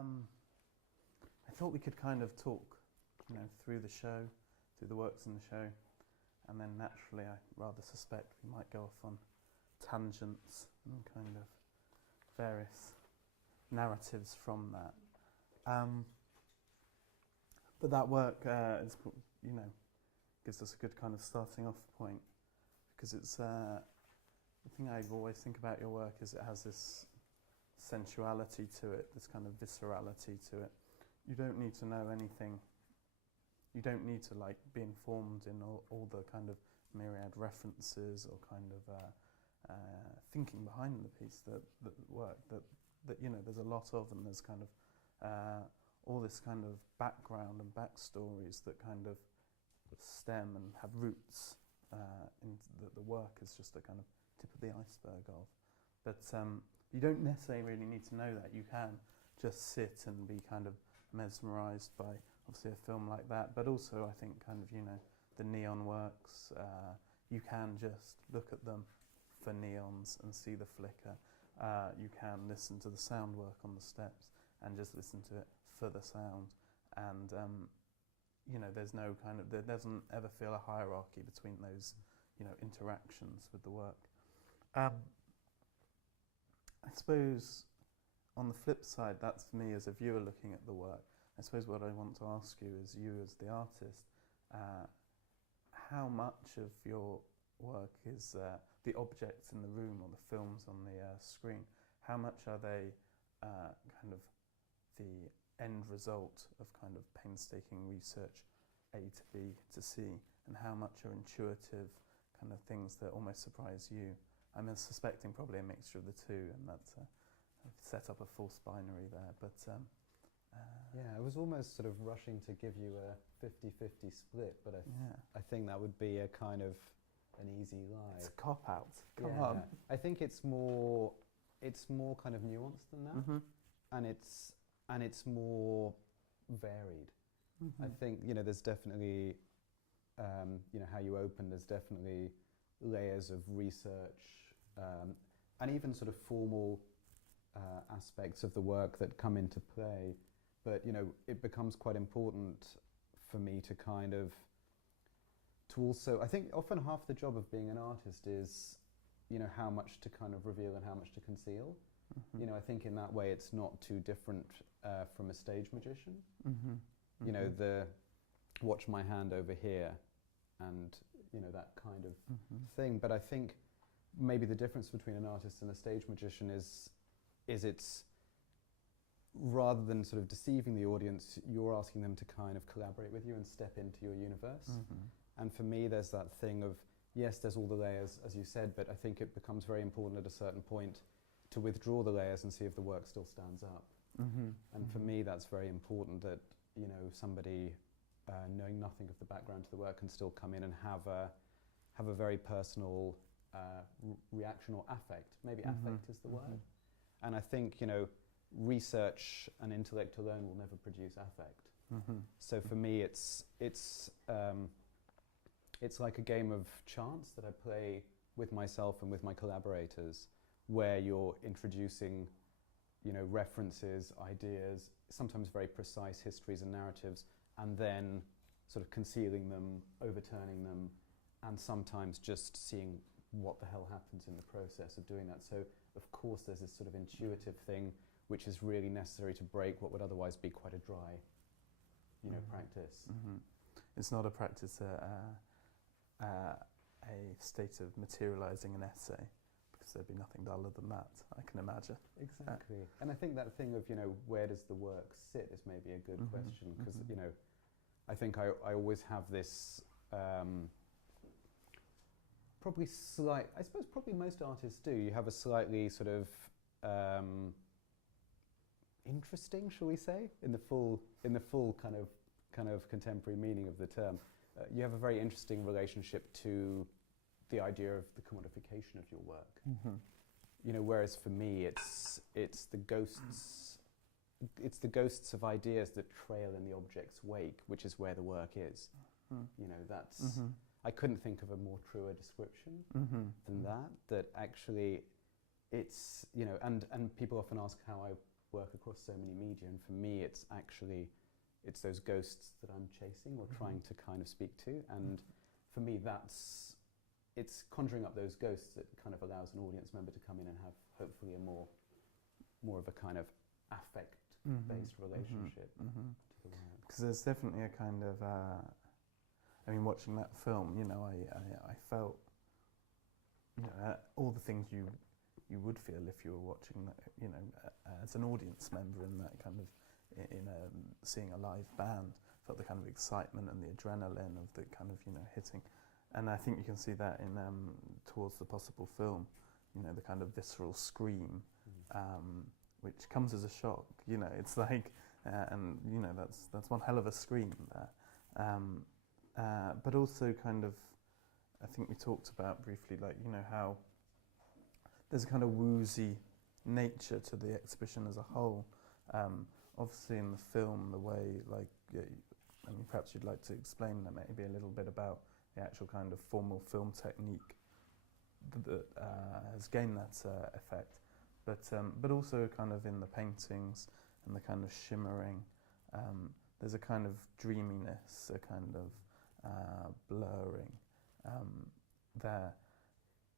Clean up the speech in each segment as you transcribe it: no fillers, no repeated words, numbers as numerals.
I thought we could kind of talk, through the show, through the works in the show, and then naturally, I rather suspect we might go off on tangents and kind of various narratives from that. But that work is, gives us a good kind of starting off point, because it's the thing I always think about your work is it has this sensuality to it, this kind of viscerality to it. You don't need to know anything. You don't need to be informed in all the kind of myriad references or kind of thinking behind the piece, that work that there's a lot of, and there's kind of all this kind of background and backstories that kind of stem and have roots in the work is just a kind of tip of the iceberg of. But you don't necessarily really need to know that. You can just sit and be kind of mesmerised by obviously a film like that, but also I think kind of the neon works. You can just look at them for neons and see the flicker. You can listen to the sound work on the steps and just listen to it for the sound. And there's no kind of, there doesn't ever feel a hierarchy between those interactions with the work. I suppose on the flip side, that's me as a viewer looking at the work. I suppose what I want to ask you is, you as the artist, how much of your work is the objects in the room or the films on the screen? How much are they kind of the end result of kind of painstaking research, A to B to C, and how much are intuitive kind of things that almost surprise you? I'm suspecting probably a mixture of the two, and that's I've set up a false binary there, but yeah, I was almost sort of rushing to give you a 50-50 split, but I think that would be a kind of an easy lie. It's a cop-out. Come on. I think it's more kind of nuanced than that, mm-hmm. and it's more varied. Mm-hmm. I think there's definitely how you open. There's definitely layers of research and even sort of formal aspects of the work that come into play. But it becomes quite important for me to kind of also, I think often half the job of being an artist is how much to kind of reveal and how much to conceal. Mm-hmm. I think in that way it's not too different from a stage magician. Mm-hmm. Mm-hmm. The watch my hand over here and that kind of mm-hmm. thing. But I think maybe the difference between an artist and a stage magician is it's, rather than sort of deceiving the audience, you're asking them to kind of collaborate with you and step into your universe. Mm-hmm. And for me, there's that thing of, yes, there's all the layers, as you said, but I think it becomes very important at a certain point to withdraw the layers and see if the work still stands up. Mm-hmm. And mm-hmm. for me, that's very important, that somebody knowing nothing of the background to the work can still come in and have a very personal reaction or affect. Maybe mm-hmm. affect is the mm-hmm. word. And I think research and intellect alone will never produce affect. Mm-hmm. So for me, it's like a game of chance that I play with myself and with my collaborators, where you're introducing, references, ideas, sometimes very precise histories and narratives, and then sort of concealing them, overturning them, and sometimes just seeing what the hell happens in the process of doing that. So, of course, there's this sort of intuitive thing which is really necessary to break what would otherwise be quite a dry, mm-hmm. practice. Mm-hmm. It's not a practice, a state of materialising an essay, because there'd be nothing duller than that, I can imagine. Exactly. And I think that thing of, where does the work sit is maybe a good mm-hmm. question, because, mm-hmm. I think I always have this probably most artists do. You have a slightly sort of interesting, shall we say, in the full kind of contemporary meaning of the term. You have a very interesting relationship to the idea of the commodification of your work. Mm-hmm. Whereas for me, it's the ghosts of ideas that trail in the object's wake, which is where the work is. Mm-hmm. That's. Mm-hmm. I couldn't think of a more truer description mm-hmm. than that. That actually, it's and people often ask how I work across so many media, and for me it's actually it's those ghosts that I'm chasing or trying to kind of speak to, and for me it's conjuring up those ghosts that kind of allows an audience member to come in and have hopefully a more of a kind of affect-based relationship to the world. Because there's definitely a kind of, I mean, watching that film, you know, I felt, you know, all the things you would feel if you were watching that, you know, as an audience member in that kind of, seeing a live band, felt the kind of excitement and the adrenaline of the kind of, you know, hitting. And I think you can see that in Towards the Possible Film, you know, the kind of visceral scream, which comes as a shock. You know, it's like, and you know, that's one hell of a scream there. But also kind of, I think we talked about briefly, like, you know, how there's a kind of woozy nature to the exhibition as a whole. Obviously in the film, the way, like, I mean, perhaps you'd like to explain maybe a little bit about the actual kind of formal film technique that has gained that effect, but also kind of in the paintings and the kind of shimmering, there's a kind of dreaminess, a kind of blurring there,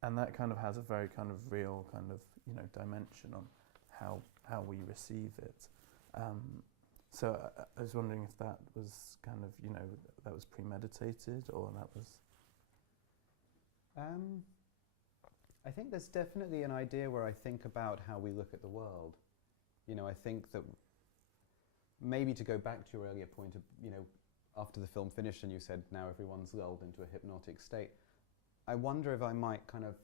and that kind of has a very kind of real kind of, you know, dimension on how we receive it. So I was wondering if that was kind of, you know, that was premeditated, or that was... I think there's definitely an idea where I think about how we look at the world. You know, I think that maybe to go back to your earlier point of, you know, after the film finished and you said now everyone's lulled into a hypnotic state, I wonder if I might kind of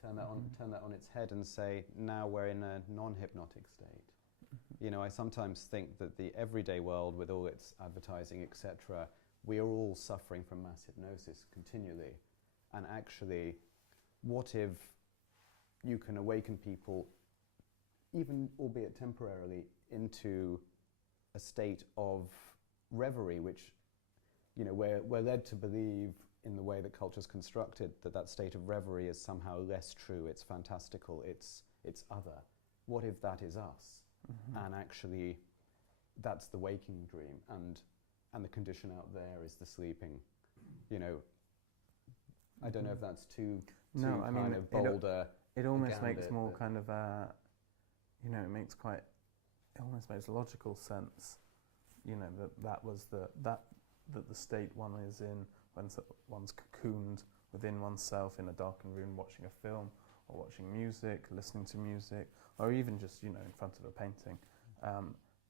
turn that on its head and say now we're in a non-hypnotic state. You know, I sometimes think that the everyday world, with all its advertising, etc., we are all suffering from mass hypnosis continually. And actually, what if you can awaken people, even albeit temporarily, into a state of reverie, which, you know, we're led to believe in the way that culture's constructed that that state of reverie is somehow less true, it's fantastical, it's other. What if that is us? And actually, that's the waking dream, and the condition out there is the sleeping. You know, I don't know if that's too no, I mean, kind of bolder. It almost makes more kind of, you know, it almost makes logical sense. You know, that was that the state one is in when one's cocooned within oneself in a darkened room, watching a film, or watching music, listening to music, or even just, you know, in front of a painting,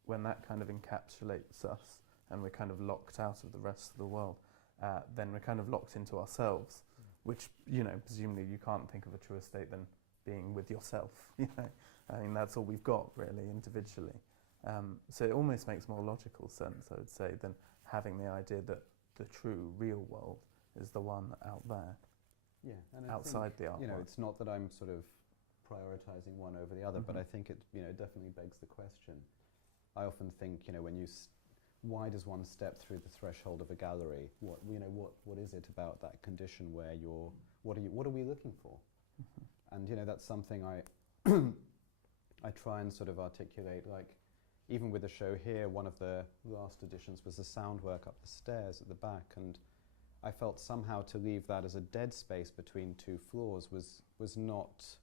when that kind of encapsulates us and we're kind of locked out of the rest of the world, then we're kind of locked into ourselves, which, you know, presumably you can't think of a truer state than being with yourself, you know. I mean, that's all we've got, really, individually. So it almost makes more logical sense, I would say, than having the idea that the true, real world is the one out there. Yeah, and outside the artwork. You know, it's not that I'm sort of prioritising one over the other, but I think it, you know, definitely begs the question. I often think, you know, when you, why does one step through the threshold of a gallery? What, you know, what is it about that condition where you're, what are we looking for? And, you know, that's something I try and sort of articulate, like, even with the show here, one of the last editions was the sound work up the stairs at the back, and I felt somehow to leave that as a dead space between two floors was not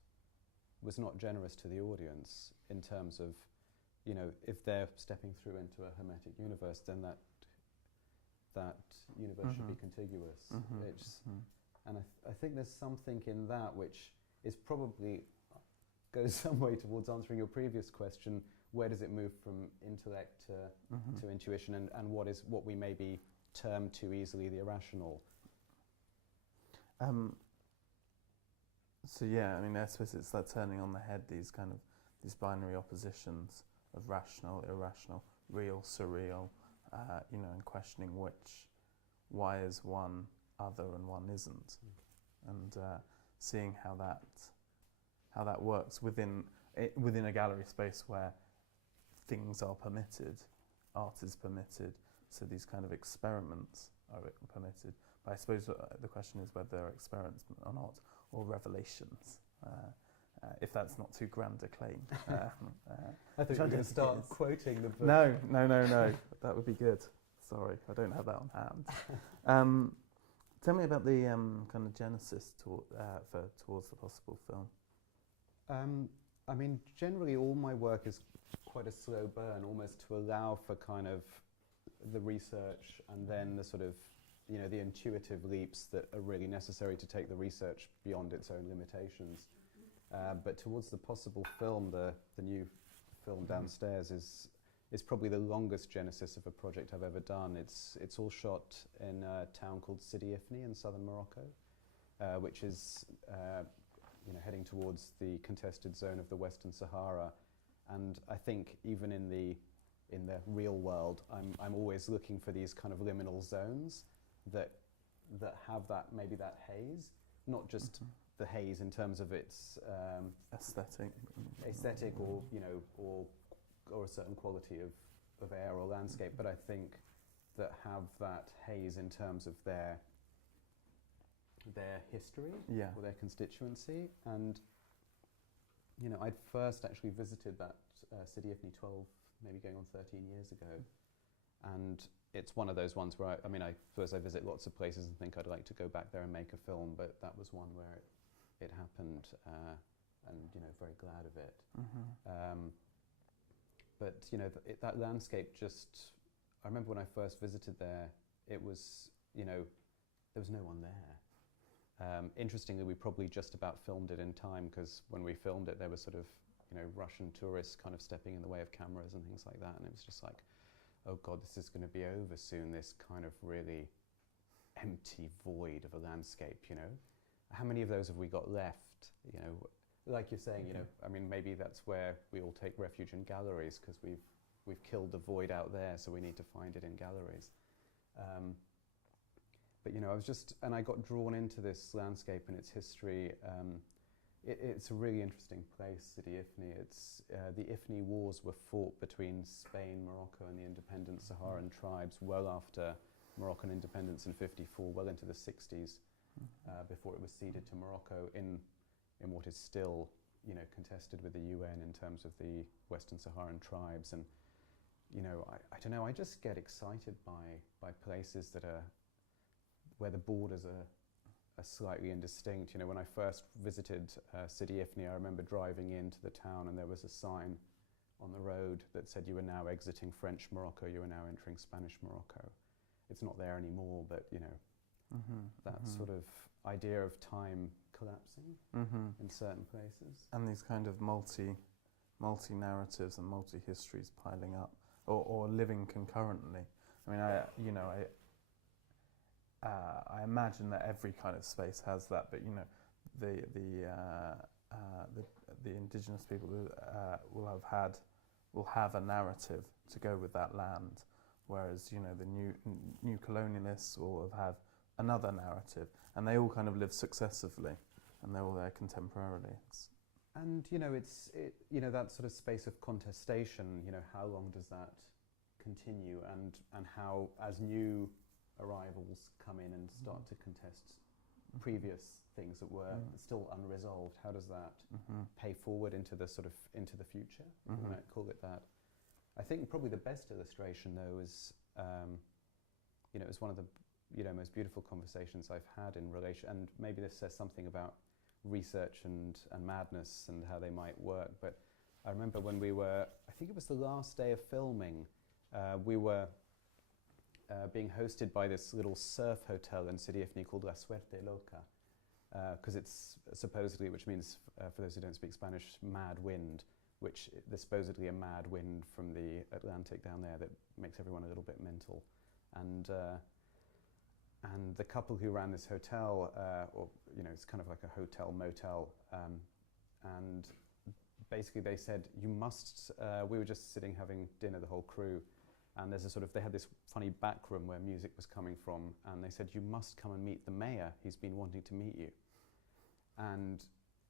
generous to the audience in terms of, you know, if they're stepping through into a hermetic universe, then that universe should be contiguous. And I think there's something in that which is probably goes some way towards answering your previous question. Where does it move from intellect to intuition, and what we maybe term too easily the irrational? So yeah, I mean, I suppose it's like turning on the head these binary oppositions of rational, irrational, real, surreal, you know, and questioning why is one other and one isn't, and seeing how that works within a gallery space where things are permitted, art is permitted, so these kind of experiments are permitted. But I suppose the question is whether they're experiments or not, or revelations. if that's not too grand a claim. I think which I we're going don't to start think it is. quoting the book. No. That would be good. Sorry, I don't have that on hand. Tell me about the kind of genesis towards the possible film. I mean, generally all my work is quite a slow burn, almost to allow for kind of the research and then the sort of, you know, the intuitive leaps that are really necessary to take the research beyond its own limitations. But towards the possible film, the new film downstairs is probably the longest genesis of a project I've ever done. It's all shot in a town called Sidi Ifni in southern Morocco, which is you know, heading towards the contested zone of the Western Sahara. And I think even in the real world, I'm always looking for these kind of liminal zones that have that, maybe that haze, not just the haze in terms of its aesthetic or, you know, or a certain quality of air or landscape, but I think that have that haze in terms of their history or their constituency. And, you know, I'd first actually visited that Sidi Ifni 12, maybe going on 13 years ago. And it's one of those ones where, I mean, I suppose I visit lots of places and think I'd like to go back there and make a film, but that was one where it happened, and, you know, very glad of it. But, you know, that landscape just, I remember when I first visited there, it was, you know, there was no one there. Interestingly, we probably just about filmed it in time, because when we filmed it, there were sort of, you know, Russian tourists kind of stepping in the way of cameras and things like that, and it was just like, oh God, this is going to be over soon, this kind of really empty void of a landscape, you know. How many of those have we got left, you know? Like you're saying, you know, I mean, maybe that's where we all take refuge in galleries, because we've killed the void out there, so we need to find it in galleries. But, you know, I got drawn into this landscape and its history. It's a really interesting place, Sidi Ifni. It's, the Ifni Wars were fought between Spain, Morocco and the independent Saharan tribes well after Moroccan independence in '54, well into the 60s, before it was ceded to Morocco in what is still, you know, contested with the UN in terms of the Western Saharan tribes. And, you know, I don't know, I just get excited by places that are, where the borders are slightly indistinct. You know, when I first visited Sidi Ifni, I remember driving into the town and there was a sign on the road that said, you are now exiting French Morocco, you are now entering Spanish Morocco. It's not there anymore, but, you know, that sort of idea of time collapsing in certain places. And these kind of multi-narratives and multi-histories piling up, or living concurrently. I mean, I imagine that every kind of space has that, but, you know, the indigenous people will have a narrative to go with that land, whereas, you know, the new colonialists will have another narrative, and they all kind of live successively, and they're all there contemporarily. And, you know, you know, that sort of space of contestation, you know, how long does that continue, and how, as new arrivals come in and start to contest previous things that were still unresolved, how does that pay forward into the sort of, into the future, if we might call it that. I think probably the best illustration, though, is, you know, it's one of the, you know, most beautiful conversations I've had in relation, and maybe this says something about research and madness and how they might work, but I remember when we were, I think it was the last day of filming, we were being hosted by this little surf hotel in Sidi Ifni called La Suerte Loca, because it's supposedly, which means, for those who don't speak Spanish, mad wind, which there's supposedly a mad wind from the Atlantic down there that makes everyone a little bit mental. And the couple who ran this hotel, or, you know, it's kind of like a hotel motel, and basically they said, you must, we were just sitting having dinner, the whole crew, and there's a sort of, they had this funny back room where music was coming from, and they said, you must come and meet the mayor, he's been wanting to meet you. And,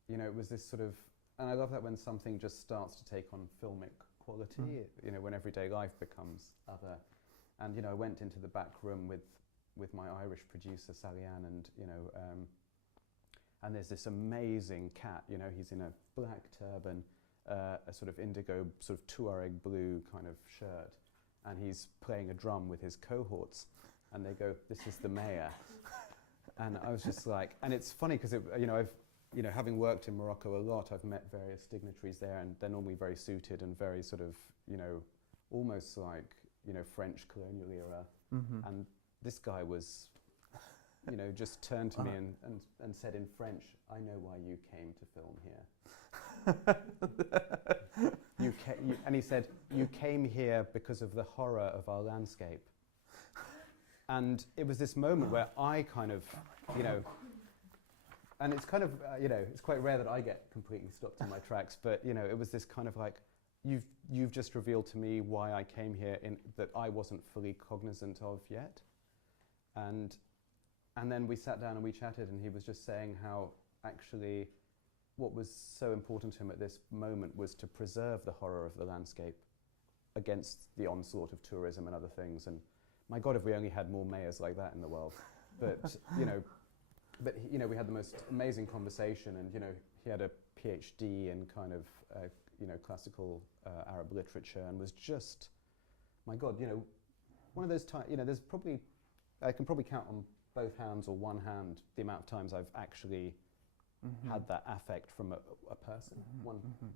you know, it was this sort of, and I love that when something just starts to take on filmic quality, you know, when everyday life becomes other. And, you know, I went into the back room with my Irish producer, Sally Ann, and, you know, and there's this amazing cat, you know, he's in a black turban, a sort of indigo, sort of Tuareg blue kind of shirt, and he's playing a drum with his cohorts, and they go, "This is the mayor." And I was just like, and it's funny because, having worked in Morocco a lot, I've met various dignitaries there, and they're normally very suited and very sort of, almost like, French colonial era. Mm-hmm. And this guy was, just turned to me and said in French, "I know why you came to film here." And he said, "You came here because of the horror of our landscape." And it was this moment where I kind of, and it's kind of, it's quite rare that I get completely stopped in my tracks, but, it was this kind of like, you've just revealed to me why I came here that I wasn't fully cognizant of yet. And then we sat down and we chatted, and he was just saying how actually what was so important to him at this moment was to preserve the horror of the landscape against the onslaught of tourism and other things. And my God, if we only had more mayors like that in the world. But, we had the most amazing conversation, and, he had a PhD in kind of, classical Arab literature, and was just, my God, one of those times, there's probably, I can probably count on both hands or one hand the amount of times I've actually had that affect from a person,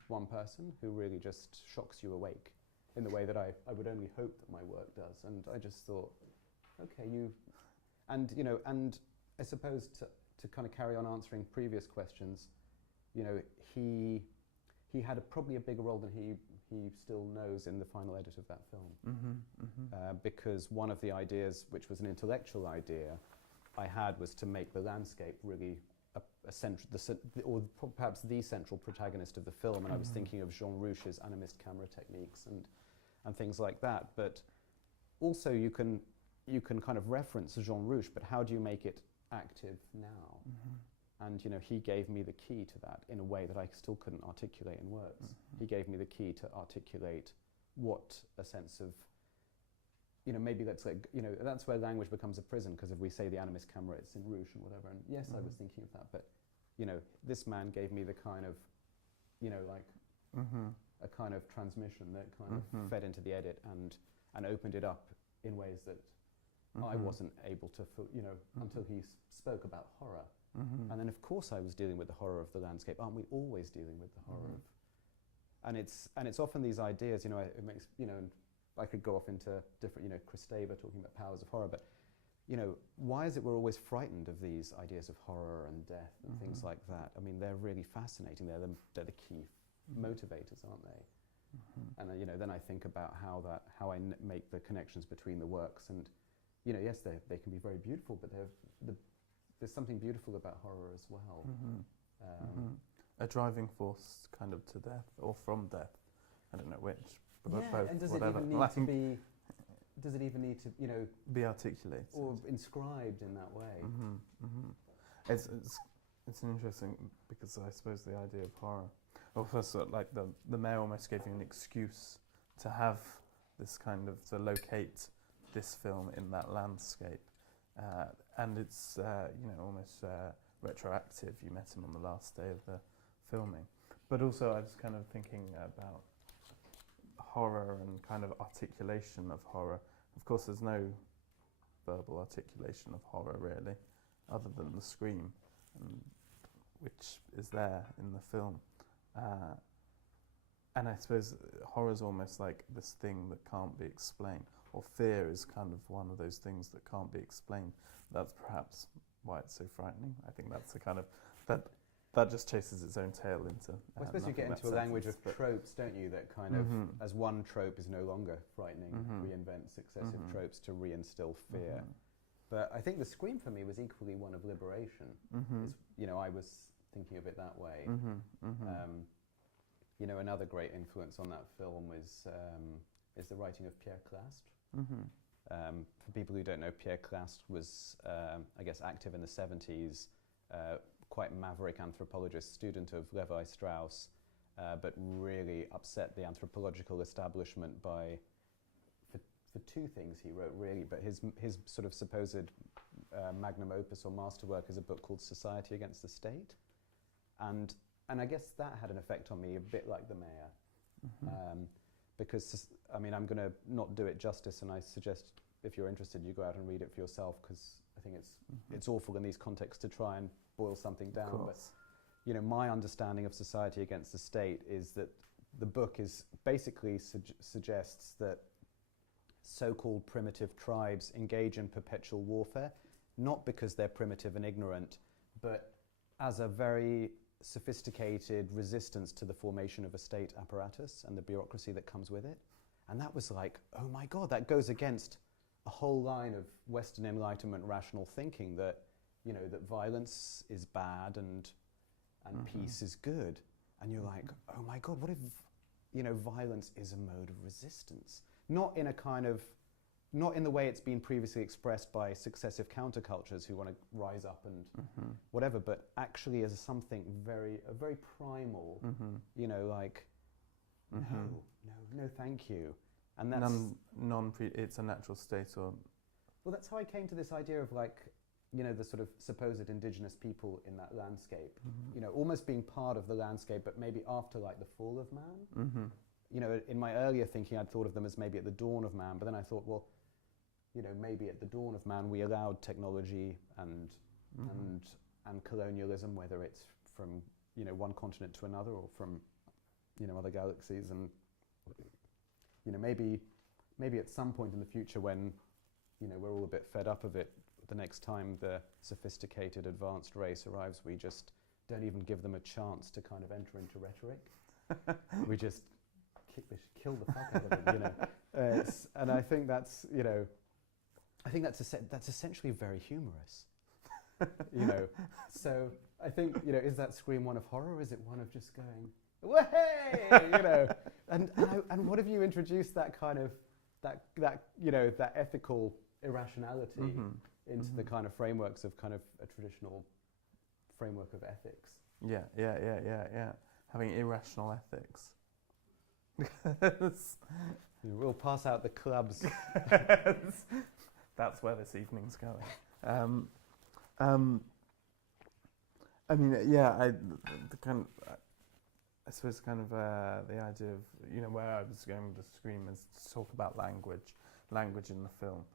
one person who really just shocks you awake in the way that I would only hope that my work does. And I just thought, okay, and I suppose to kind of carry on answering previous questions, he had probably a bigger role than he still knows in the final edit of that film. Because one of the ideas, which was an intellectual idea I had, was to make the landscape really a central, or perhaps the central protagonist of the film. And I was thinking of Jean Rouche's animist camera techniques and things like that. But also you can kind of reference Jean Rouche, but how do you make it active now? And he gave me the key to that in a way that I still couldn't articulate in words. He gave me the key to articulate what a sense of, maybe that's like, that's where language becomes a prison, because if we say the animist camera, it's in Rouge and whatever. And yes, I was thinking of that, but this man gave me the kind of, a kind of transmission that kind of fed into the edit and opened it up in ways that I wasn't able to, until he spoke about horror. And then, of course, I was dealing with the horror of the landscape. Aren't we always dealing with the horror of? And it's often these ideas. It makes and I could go off into different. Kristeva talking about powers of horror, but why is it we're always frightened of these ideas of horror and death and things like that? I mean, they're really fascinating. They're the key motivators, aren't they? And then I think about how I make the connections between the works, and yes, they can be very beautiful, but there's something beautiful about horror as well. A driving force kind of to death or from death. I don't know which. Yeah, both, and does whatever. it even need to be? Does it even need to, be articulated or inscribed in that way? It's an interesting, because I suppose the idea of horror. Well, first, like the mayor almost gave you an excuse to have this kind of, to locate this film in that landscape. And it's, almost retroactive. You met him on the last day of the filming. But also I was kind of thinking about horror and kind of articulation of horror. Of course, there's no verbal articulation of horror, really, other than the scream, which is there in the film. And I suppose horror is almost like this thing that can't be explained. Or fear is kind of one of those things that can't be explained. That's perhaps why it's so frightening. I think that's the kind of, that just chases its own tail into... I suppose you get into a language of tropes, don't you, that kind of, as one trope is no longer frightening, reinvent successive tropes to reinstill fear. But I think the scream for me was equally one of liberation. I was thinking of it that way. Another great influence on that film is the writing of Pierre Clastre. For people who don't know, Pierre Clastre was, I guess, active in the 70s, quite maverick anthropologist, student of Levi Strauss, but really upset the anthropological establishment for two things he wrote, really, but his sort of supposed magnum opus or masterwork is a book called Society Against the State, and I guess that had an effect on me, a bit like The Mayor, because I mean I'm going to not do it justice, and I suggest if you're interested you go out and read it for yourself, because I think it's awful in these contexts to try and boil something down. But you know, my understanding of Society Against the State is that the book is basically suggests that so-called primitive tribes engage in perpetual warfare, not because they're primitive and ignorant, but as a very sophisticated resistance to the formation of a state apparatus and the bureaucracy that comes with it. And that was like, oh my God, that goes against a whole line of Western Enlightenment rational thinking that, you know, that violence is bad and peace is good. And you're like, oh my God, what if, you know, violence is a mode of resistance? Not in a kind of, not in the way it's been previously expressed by successive countercultures who want to rise up and whatever, but actually as something a very primal, you know, like, no, thank you. And that's it's a natural state, or well, that's how I came to this idea of, like, you know, the sort of supposed indigenous people in that landscape, you know, almost being part of the landscape, but maybe after like the fall of man. You know, in my earlier thinking, I'd thought of them as maybe at the dawn of man, but then I thought, well, you know, maybe at the dawn of man we allowed technology and colonialism, whether it's from, you know, one continent to another or from, you know, other galaxies, and you know, maybe at some point in the future when, you know, we're all a bit fed up of it, the next time the sophisticated advanced race arrives, we just don't even give them a chance to kind of enter into rhetoric. We just kill the fuck out of them, you know. And I think that's, you know, I think that's essentially very humorous, you know. So I think, you know, is that scream one of horror, or is it one of just going, "Way!" you know? And what if you introduce that kind of that you know, that ethical irrationality into the kind of frameworks of kind of a traditional framework of ethics? Yeah. Having irrational ethics. We'll pass out the clubs. That's where this evening's going. I mean, yeah, I suppose kind of the idea of, you know, where I was going with the scream is to talk about language in the film,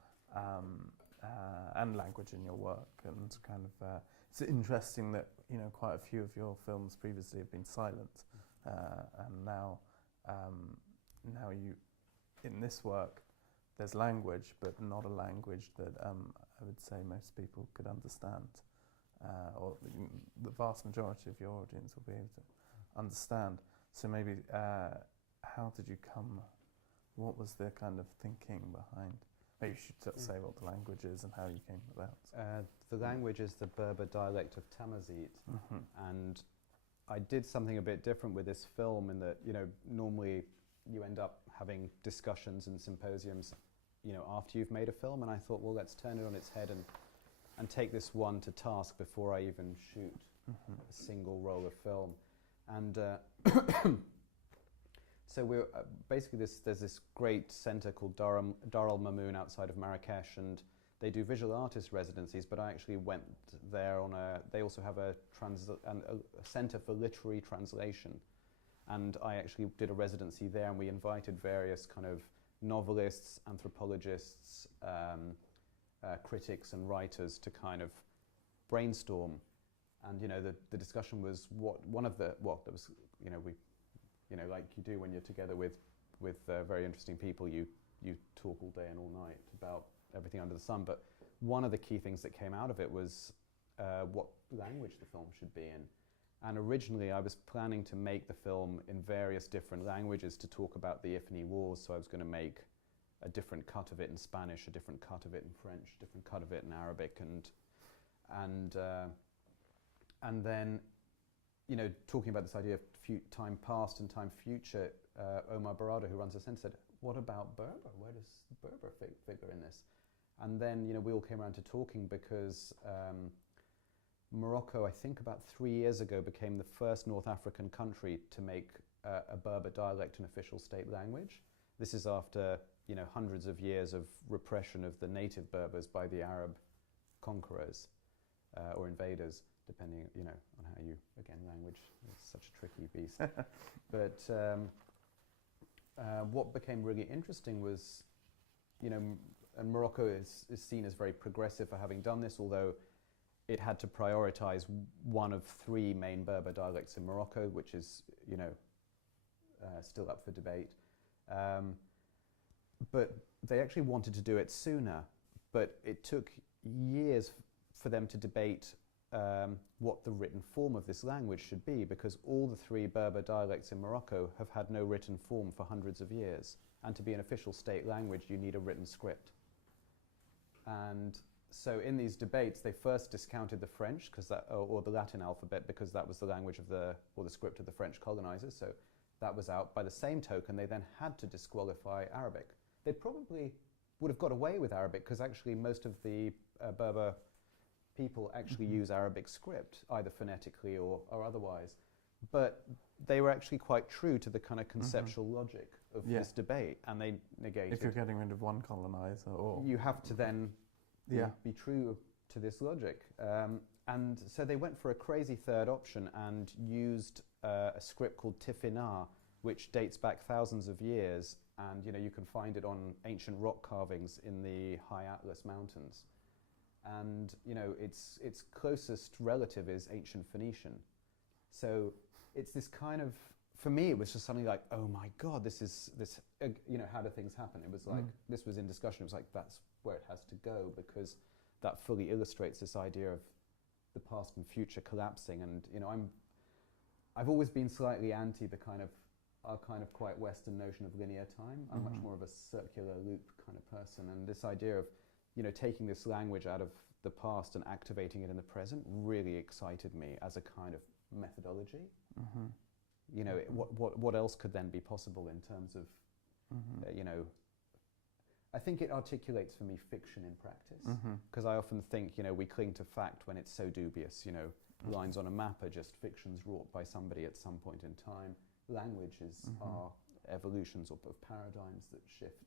and language in your work, and kind of it's interesting that, you know, quite a few of your films previously have been silent, and now you, in this work, there's language, but not a language that I would say most people could understand, or the vast majority of your audience will be able to understand. So maybe, how did you come? What was the kind of thinking behind? Maybe you should say what the language is and how you came about. The language is the Berber dialect of Tamazight, and I did something a bit different with this film in that, you know, normally you end up having discussions and symposiums, you know, after you've made a film, and I thought, well, let's turn it on its head and take this one to task before I even shoot a single roll of film. And so we're basically there's this great centre called Dar al Mamoun outside of Marrakesh, and they do visual artist residencies, but I actually went there on they also have a centre for literary translation, and I actually did a residency there, and we invited various kind of novelists, anthropologists, critics and writers to kind of brainstorm. And, you know, the discussion was there was, you know, we, you know, like you do when you're together with very interesting people, you talk all day and all night about everything under the sun. But one of the key things that came out of it was what language the film should be in. And originally I was planning to make the film in various different languages to talk about the Ifni Wars. So I was going to make a different cut of it in Spanish, a different cut of it in French, a different cut of it in Arabic, and then, you know, talking about this idea of time past and time future, Omar Barada, who runs the centre, said, what about Berber? Where does Berber figure in this? And then, you know, we all came around to talking because Morocco, I think about 3 years ago, became the first North African country to make a Berber dialect an official state language. This is after, you know, hundreds of years of repression of the native Berbers by the Arab conquerors or invaders, depending, on how you, again, language is such a tricky beast. But what became really interesting was, and Morocco is seen as very progressive for having done this, although it had to prioritize one of three main Berber dialects in Morocco, which is, still up for debate. But they actually wanted to do it sooner, but it took years for them to debate what the written form of this language should be, because all the three Berber dialects in Morocco have had no written form for hundreds of years. And to be an official state language, you need a written script. And so in these debates, they first discounted the French, or the Latin alphabet, because that was the language of the script of the French colonizers. So that was out. By the same token, they then had to disqualify Arabic. They probably would have got away with Arabic, because actually most of the Berber people actually use Arabic script, either phonetically or otherwise. But they were actually quite true to the kind of conceptual logic of this debate, and they negated. If you're getting rid of one colonizer, or you have to then be true to this logic. And so they went for a crazy third option and used a script called Tifinagh, which dates back thousands of years, and you can find it on ancient rock carvings in the High Atlas Mountains. And its closest relative is ancient Phoenician. So it's this kind of, for me, it was just something like, oh my God, this, how do things happen? It was like, this was in discussion, it was like, that's where it has to go, because that fully illustrates this idea of the past and future collapsing. And I've always been slightly anti our kind of quite Western notion of linear time. I'm much more of a circular loop kind of person, and this idea of taking this language out of the past and activating it in the present really excited me as a kind of methodology. What else could then be possible in terms of, I think it articulates for me fiction in practice, because I often think, we cling to fact when it's so dubious. Lines on a map are just fictions wrought by somebody at some point in time. Languages are evolutions of paradigms that shift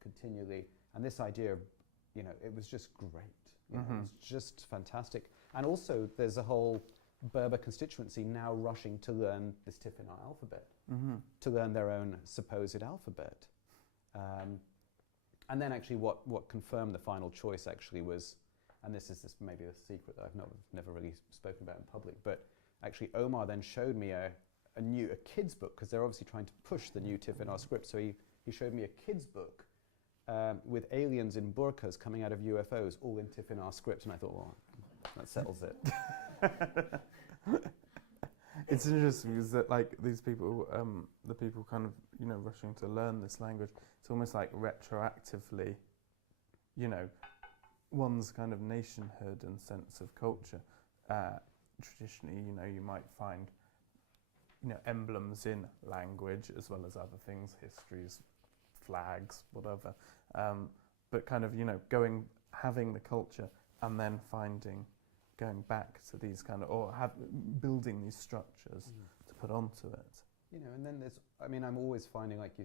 continually. And this idea of, it was just great. It was just fantastic. And also, there's a whole Berber constituency now rushing to learn this Tifinagh alphabet, to learn their own supposed alphabet. And then actually what confirmed the final choice actually was, and this is maybe a secret that I've never really spoken about in public, but actually Omar then showed me a kid's book, because they're obviously trying to push the new Tifinagh script. So he showed me a kid's book with aliens in burqas coming out of UFOs, all in Tifinagh script, and I thought, well, that settles it. It's interesting because that, like, these people, the people kind of, rushing to learn this language, it's almost like retroactively, one's kind of nationhood and sense of culture. Traditionally, you might find, emblems in language as well as other things, histories, flags, whatever. But kind of, having the culture and then going back to these kind of, or building these structures to put onto it. And then I'm always finding, like I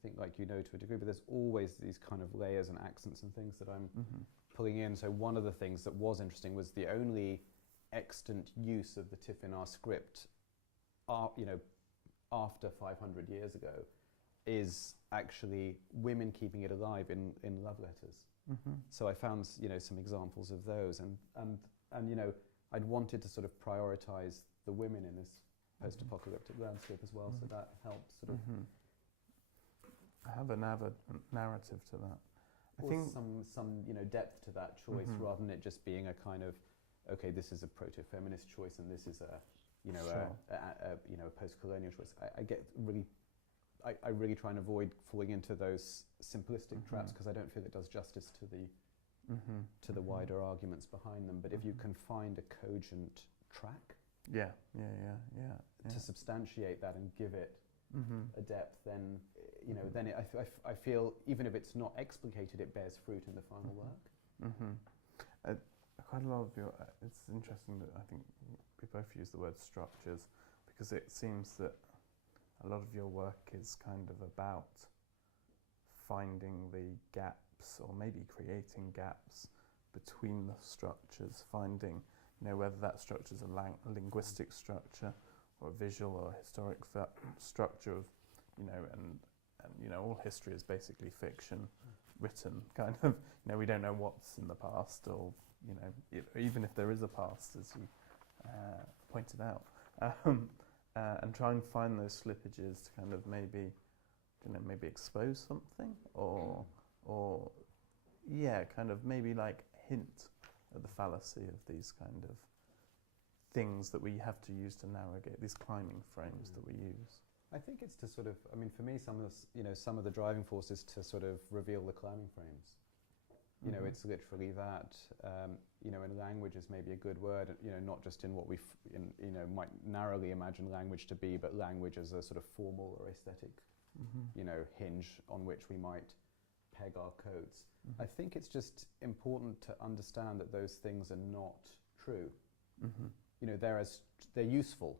think like to a degree, but there's always these kind of layers and accents and things that I'm pulling in. So one of the things that was interesting was the only extant use of the Tifinagh script, after 500 years ago, is actually women keeping it alive in love letters. So I found some examples of those, and I'd wanted to sort of prioritize the women in this post-apocalyptic landscape as well, so that helped sort of have a narrative to that. I think some depth to that choice, rather than it just being a kind of, okay, this is a proto-feminist choice and this is a post-colonial choice. I really try and avoid falling into those simplistic traps, because I don't feel it does justice to the wider arguments behind them. But if you can find a cogent track to substantiate that and give it a depth, then then I feel, even if it's not explicated, it bears fruit in the final work. Quite a lot of your, it's interesting that I think we both use the word structures, because it seems that a lot of your work is kind of about finding the gaps, or maybe creating gaps, between the structures, finding, whether that structure is a linguistic structure or a visual or historic structure of, and all history is basically fiction written, kind of, we don't know what's in the past, or, even if there is a past, as you pointed out, and try and find those slippages to kind of maybe expose something, or kind of maybe like hint at the fallacy of these kind of things that we have to use to navigate these climbing frames that we use. I think it's to sort of, for me, some of the driving force is to sort of reveal the climbing frames. It's literally that, and language is maybe a good word, not just in what we, might narrowly imagine language to be, but language as a sort of formal or aesthetic, hinge on which we might peg our codes. I think it's just important to understand that those things are not true. They're useful.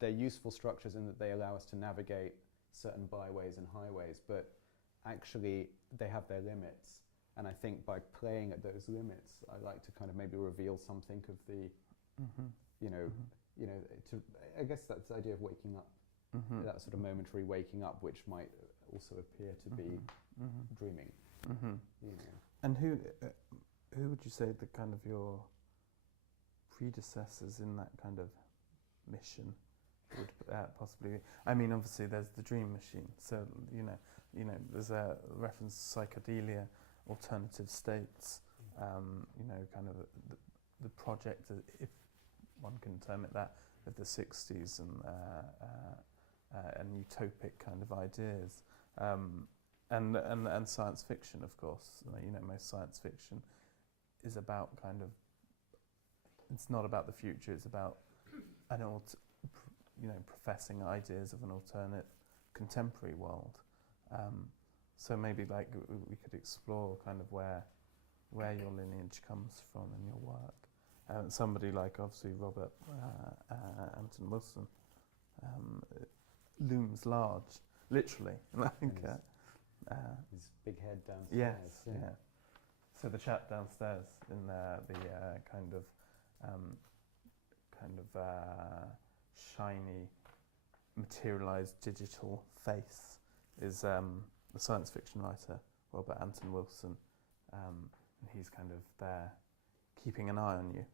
They're useful structures in that they allow us to navigate certain byways and highways, but actually they have their limits. And I think by playing at those limits, I like to kind of maybe reveal something of the, I guess that's the idea of waking up, that sort of momentary waking up, which might also appear to be dreaming. And who would you say the kind of your predecessors in that kind of mission would possibly be? I mean, obviously there's the Dream Machine, so there's a reference to psychedelia, alternative states, kind of the project, if one can term it that, of the 60s and utopic kind of ideas, and science fiction, of course. Most science fiction is about kind of, it's not about the future, it's about professing ideas of an alternate contemporary world. So maybe like we could explore kind of where your lineage comes from in your work. Somebody like obviously Robert Anton Wilson looms large, literally. His big head downstairs. Yes, yeah. So the chap downstairs in the kind of shiny, materialized digital face is the science fiction writer Robert Anton Wilson, and he's kind of there keeping an eye on you,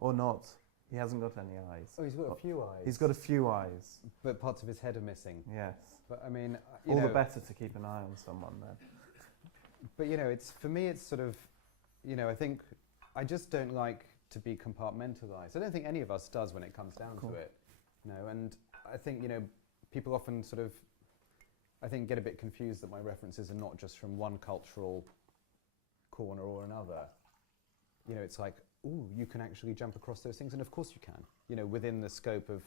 or not. He hasn't got any eyes. Oh, he's got a few eyes. He's got a few eyes, but parts of his head are missing. Yes, but I mean, all the better to keep an eye on someone then. But it's for me, it's sort of, I think I just don't like to be compartmentalized. I don't think any of us does when it comes down to it. And I think people often sort of, I think, get a bit confused that my references are not just from one cultural corner or another. It's like, ooh, you can actually jump across those things, and of course you can. Within the scope of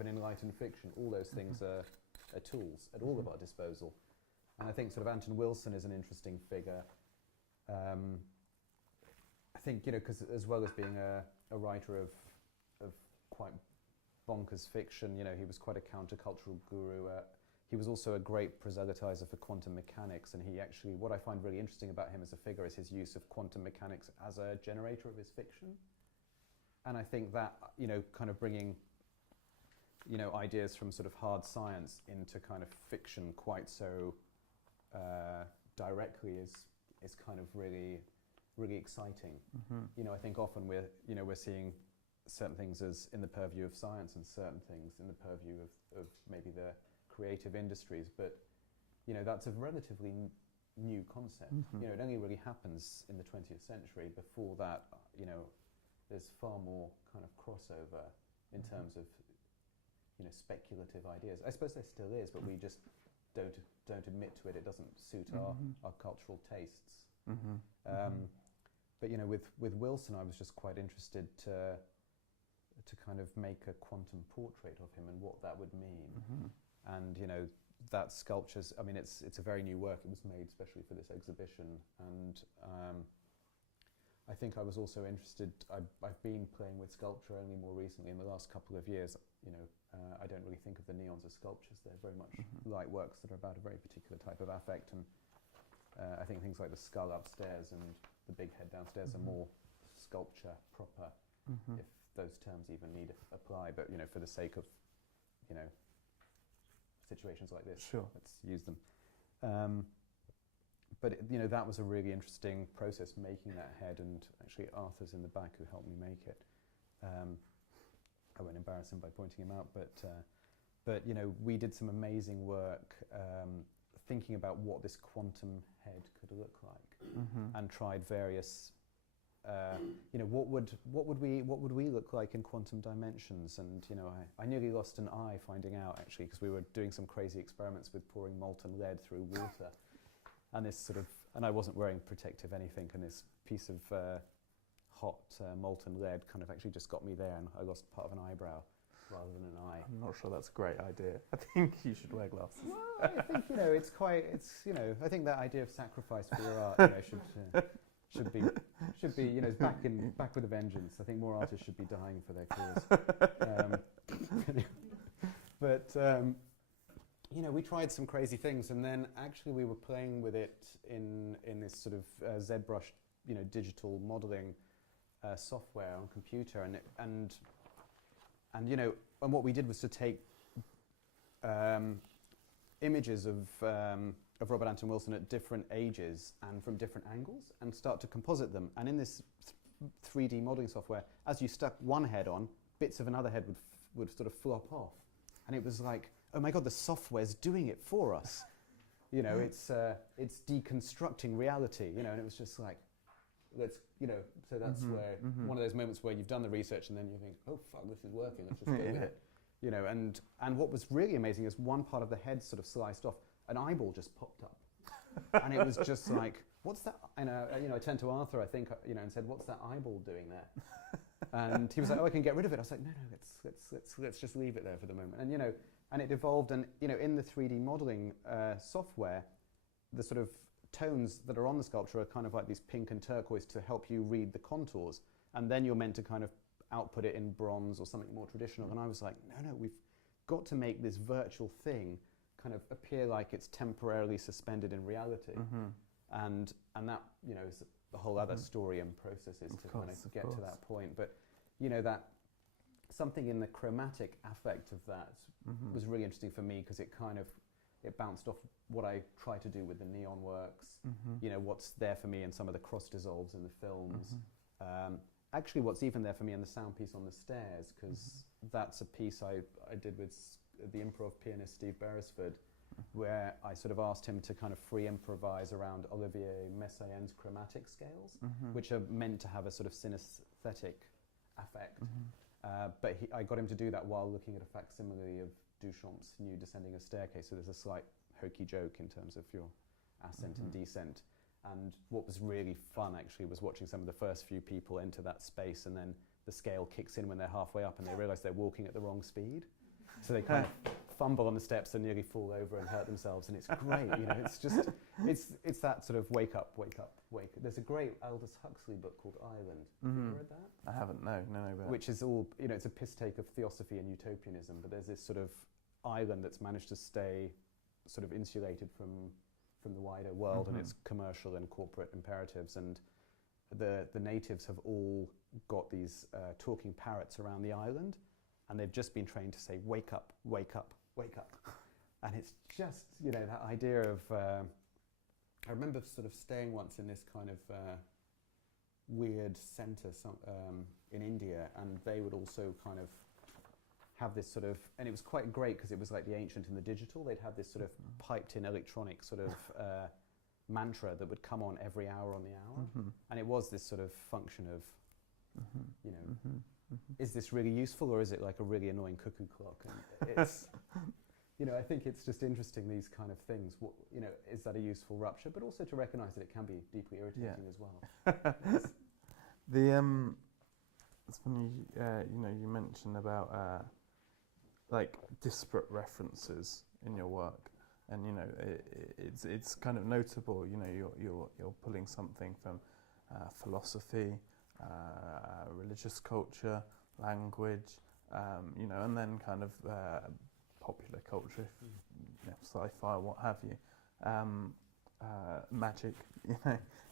an enlightened fiction, all those things are tools at all of our disposal. And I think sort of Anton Wilson is an interesting figure. I think, because as well as being a writer of quite bonkers fiction, he was quite a countercultural guru. He was also a great proselytizer for quantum mechanics, and he actually, what I find really interesting about him as a figure is his use of quantum mechanics as a generator of his fiction. And I think that, kind of bringing, ideas from sort of hard science into kind of fiction quite so directly is kind of really, really exciting. I think often we're seeing certain things as in the purview of science and certain things in the purview of maybe the creative industries, but that's a relatively new concept. It only really happens in the 20th century. Before that, there's far more kind of crossover in terms of speculative ideas. I suppose there still is, but we just don't admit to it. It doesn't suit our cultural tastes. But with Wilson, I was just quite interested to kind of make a quantum portrait of him and what that would mean. And that sculpture's, I mean, it's a very new work. It was made especially for this exhibition, and I think I was also interested. I've been playing with sculpture only more recently in the last couple of years. I don't really think of the neons as sculptures. They're very much light works that are about a very particular type of affect, and I think things like the skull upstairs and the big head downstairs are more sculpture proper, if those terms even need apply. But for the sake of situations like this, sure, let's use them. But that was a really interesting process, making that head, and actually Arthur's in the back who helped me make it. I won't embarrass him by pointing him out, but we did some amazing work thinking about what this quantum head could look like, and tried various. What would we look like in quantum dimensions? And I nearly lost an eye finding out, actually, because we were doing some crazy experiments with pouring molten lead through water, and I wasn't wearing protective anything, and this piece of hot molten lead kind of actually just got me there, and I lost part of an eyebrow rather than an eye. I'm not sure that's a great idea. I think you should wear glasses. Well, I think I think that idea of sacrifice for your art should be back with a vengeance. I think more artists should be dying for their cause. We tried some crazy things, and then actually we were playing with it in this sort of ZBrush, digital modeling software on computer, and what we did was to take images of Robert Anton Wilson at different ages and from different angles, and start to composite them. And in this 3D modeling software, as you stuck one head on, bits of another head would sort of flop off, and it was like, oh my God, the software's doing it for us. It's deconstructing reality, and it was just like, so that's where one of those moments where you've done the research and then you think, oh fuck, this is working, let's just go with it. And what was really amazing is one part of the head sort of sliced off, an eyeball just popped up. And it was just like, what's that? And I turned to Arthur, I think, and said, what's that eyeball doing there? And he was like, oh, I can get rid of it. I was like, no, let's just leave it there for the moment. And it evolved, and in the 3D modeling software, the sort of tones that are on the sculpture are kind of like these pink and turquoise to help you read the contours, and then you're meant to kind of output it in bronze or something more traditional. And I was like, no, we've got to make this virtual thing kind of appear like it's temporarily suspended in reality, and that is the whole other story and processes to kind of get to that point. But that something in the chromatic affect of that was really interesting for me, because it bounced off what I try to do with the neon works, what's there for me in some of the cross dissolves in the films. Actually, what's even there for me in the sound piece on the stairs, because that's a piece I did with the improv pianist Steve Beresford, where I sort of asked him to kind of free improvise around Olivier Messiaen's chromatic scales, which are meant to have a sort of synesthetic affect. But I got him to do that while looking at a facsimile of Duchamp's new Descending a Staircase, so there's a slight hokey joke in terms of your ascent and descent. And what was really fun, actually, was watching some of the first few people enter that space, and then the scale kicks in when they're halfway up and they realise they're walking at the wrong speed. So they kind of fumble on the steps and nearly fall over and hurt themselves, and it's great. It's just, it's that sort of wake up. There's a great Aldous Huxley book called Island. Have you read that? I haven't, no. Which is all, it's a piss take of theosophy and utopianism, but there's this sort of island that's managed to stay sort of insulated from the wider world and its commercial and corporate imperatives, and the natives have all got these talking parrots around the island, and they've just been trained to say, wake up, wake up, wake up. And it's just, that idea of, I remember sort of staying once in this kind of weird centre in India, and they would also kind of have this sort of, and it was quite great because it was like the ancient and the digital. They'd have this sort of piped in electronic sort of mantra that would come on every hour on the hour. And it was this sort of function of, is this really useful, or is it like a really annoying cuckoo clock? And it's, I think it's just interesting, these kind of things. What, is that a useful rupture? But also to recognise that it can be deeply irritating as well. It's funny, you mentioned about like disparate references in your work, and it's kind of notable. You're pulling something from philosophy, religious culture, language, and then kind of popular culture, sci-fi, what have you. magic,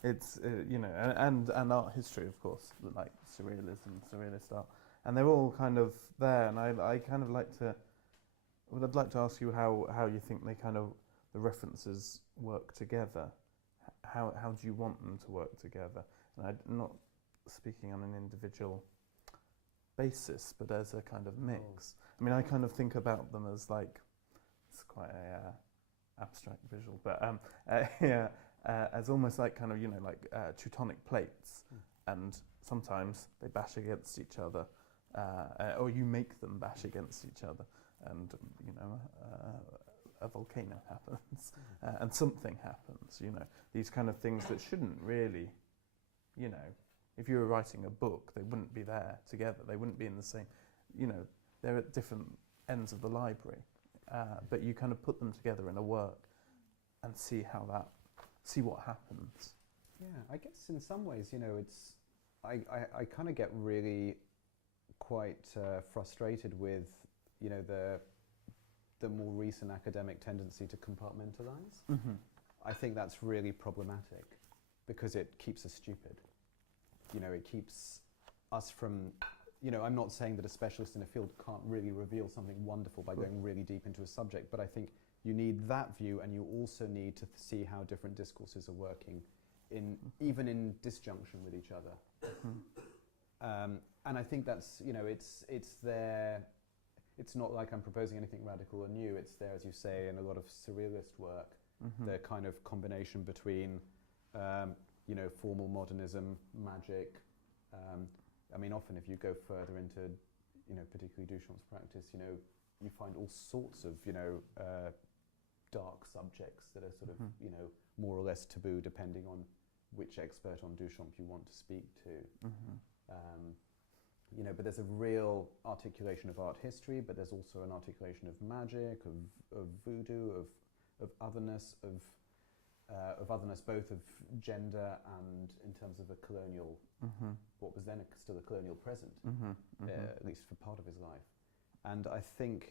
it's and art history, of course, like surrealism, surrealist art, and they're all kind of there. And I kind of I'd like to ask you how you think they kind of the references work together. How do you want them to work together? And I'm not speaking on an individual basis, but as a kind of mix. I mean, I kind of think about them as like, it's quite a abstract visual, but as almost like kind of Teutonic plates, and sometimes they bash against each other, or you make them bash against each other, and a volcano happens, and something happens. These kind of things that shouldn't really, if you were writing a book, they wouldn't be there together. They wouldn't be in the same, they're at different ends of the library, but you kind of put them together in a work and see what happens. Yeah, I guess in some ways, it's, I kind of get really quite frustrated with, the more recent academic tendency to compartmentalize. Mm-hmm. I think that's really problematic because it keeps us stupid. It keeps us from, I'm not saying that a specialist in a field can't really reveal something wonderful by going really deep into a subject, but I think you need that view, and you also need to see how different discourses are working, even in disjunction with each other. Mm-hmm. And I think that's, it's there. It's not like I'm proposing anything radical or new. It's there, as you say, in a lot of surrealist work, the kind of combination between, formal modernism, magic. I mean, often if you go further into, particularly Duchamp's practice, you find all sorts of, dark subjects that are sort of, more or less taboo, depending on which expert on Duchamp you want to speak to. But there's a real articulation of art history, but there's also an articulation of magic, of voodoo, of otherness, of otherness both of gender and in terms of a colonial, what was then still a colonial present, at least for part of his life. And I think,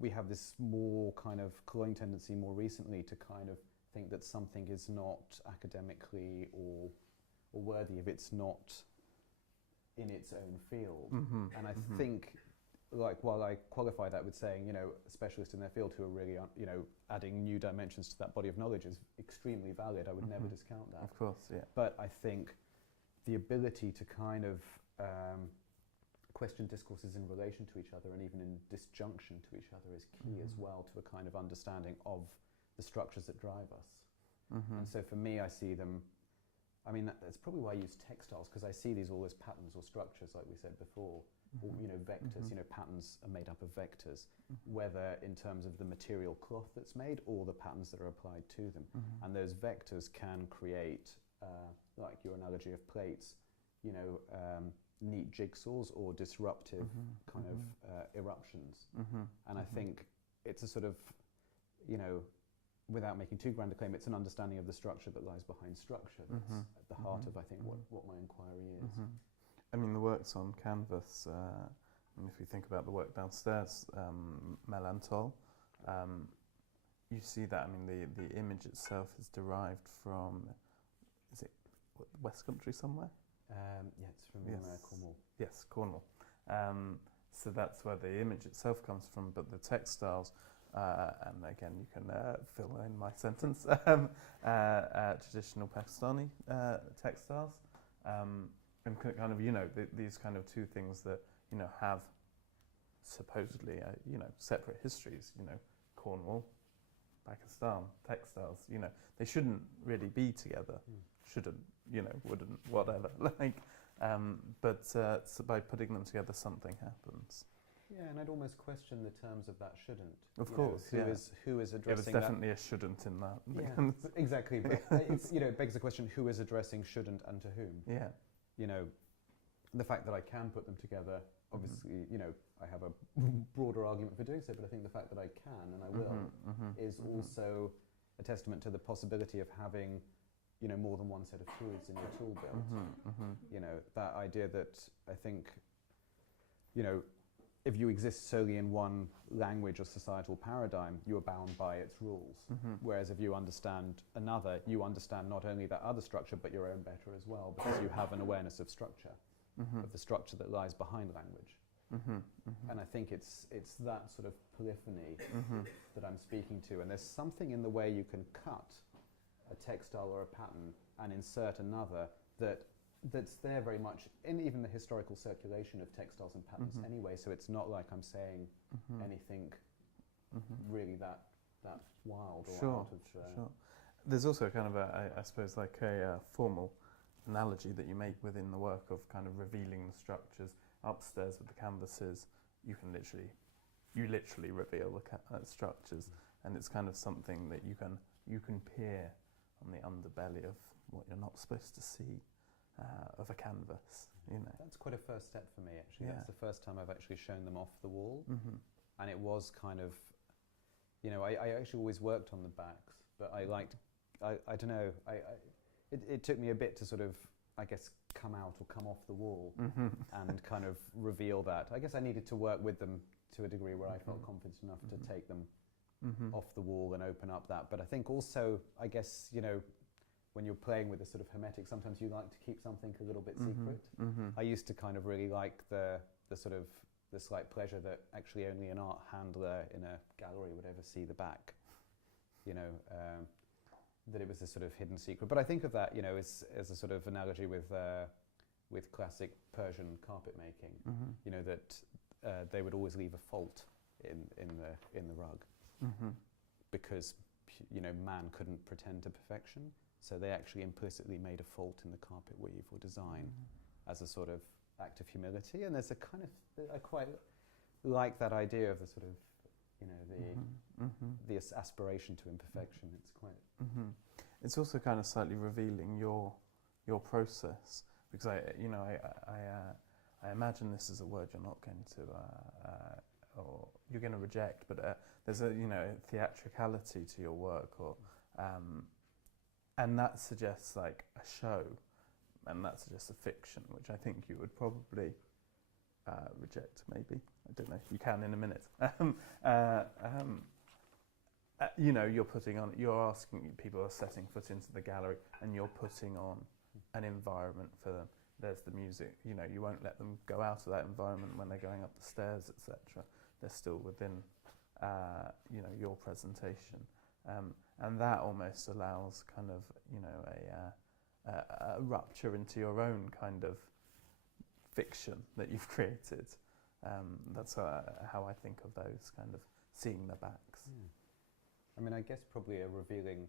we have this more kind of cloying tendency more recently to kind of think that something is not academically or worthy if it's not in its own field. And I think, while I qualify that with saying, specialists in their field who are really, adding new dimensions to that body of knowledge is extremely valid. I would never discount that. Of course, yeah. But I think the ability to kind of question discourses in relation to each other and even in disjunction to each other is key as well to a kind of understanding of the structures that drive us. And so for me, I see them, I mean, that's probably why I use textiles, because I see these all as patterns or structures, like we said before, or, vectors, patterns are made up of vectors, whether in terms of the material cloth that's made or the patterns that are applied to them. And those vectors can create, like your analogy of plates, neat jigsaws or disruptive kind of eruptions. And I think it's a sort of, without making too grand a claim, it's an understanding of the structure that lies behind structure that's at the heart of, I think, what my inquiry is. I mean, the works on canvas, and if you think about the work downstairs, Melantol, you see that, I mean, the image itself is derived from, is it West Country somewhere? Yeah, it's from Cornwall. Yes, Cornwall. So that's where the image itself comes from, but the textiles, and again, you can fill in my sentence, traditional Pakistani textiles, and kind of, these kind of two things that, have supposedly, separate histories, Cornwall, Pakistan, textiles, they shouldn't really be together, shouldn't, wouldn't, whatever, but so by putting them together, something happens. Yeah, and I'd almost question the terms of that shouldn't. Of course, who is addressing that? There's definitely a shouldn't in that. Yeah, exactly, but it's, it begs the question, who is addressing shouldn't and to whom? Yeah. The fact that I can put them together, obviously, I have a broader argument for doing so, but I think the fact that I can and I will is also a testament to the possibility of having, more than one set of tools in your tool belt. That idea that I think, if you exist solely in one language or societal paradigm, you are bound by its rules. Whereas if you understand another, you understand not only that other structure, but your own better as well, because you have an awareness of structure, of the structure that lies behind language. And I think it's that sort of polyphony that I'm speaking to. And there's something in the way you can cut a textile or a pattern and insert another that's there very much in even the historical circulation of textiles and patterns anyway. So it's not like I'm saying anything really that wild or out of... Sure. There's also kind of I suppose like a formal analogy that you make within the work of kind of revealing the structures. Upstairs with the canvases, you literally reveal the structures, and it's kind of something that you can peer on the underbelly of what you're not supposed to see of a canvas. You know, that's quite a first step for me actually. Yeah. That's the first time I've actually shown them off the wall, and it was kind of, you know, I actually always worked on the backs, but I don't know, it took me a bit to sort of, I guess, come out or come off the wall and kind of reveal that. I guess I needed to work with them to a degree where I felt confident enough to take them off the wall and open up that. But I think also, I guess, you know, when you're playing with a sort of hermetic, sometimes you like to keep something a little bit secret. I used to kind of really like the sort of the slight pleasure that actually only an art handler in a gallery would ever see the back, you know, that it was a sort of hidden secret. But I think of that, you know, as a sort of analogy with classic Persian carpet making, you know, that they would always leave a fault in the rug because, you know, man couldn't pretend to perfection, so they actually implicitly made a fault in the carpet weave or design as a sort of act of humility. And there's a kind of, I quite like that idea of the sort of, you know, the aspiration to imperfection. It's quite... It's also kind of slightly revealing your process, because I imagine this is a word you're not going to or you're going to reject, but there's a, you know, theatricality to your work, or and that suggests like a show, and that suggests a fiction, which I think you would probably reject. Maybe, I don't know. You can in a minute. You know, you're asking, people are setting foot into the gallery, and you're putting on an environment for them. There's the music, you know, you won't let them go out of that environment when they're going up the stairs, etc. They're still within, you know, your presentation. And that almost allows kind of, you know, a rupture into your own kind of fiction that you've created. That's how I think of those, kind of seeing the backs. I mean, I guess probably a revealing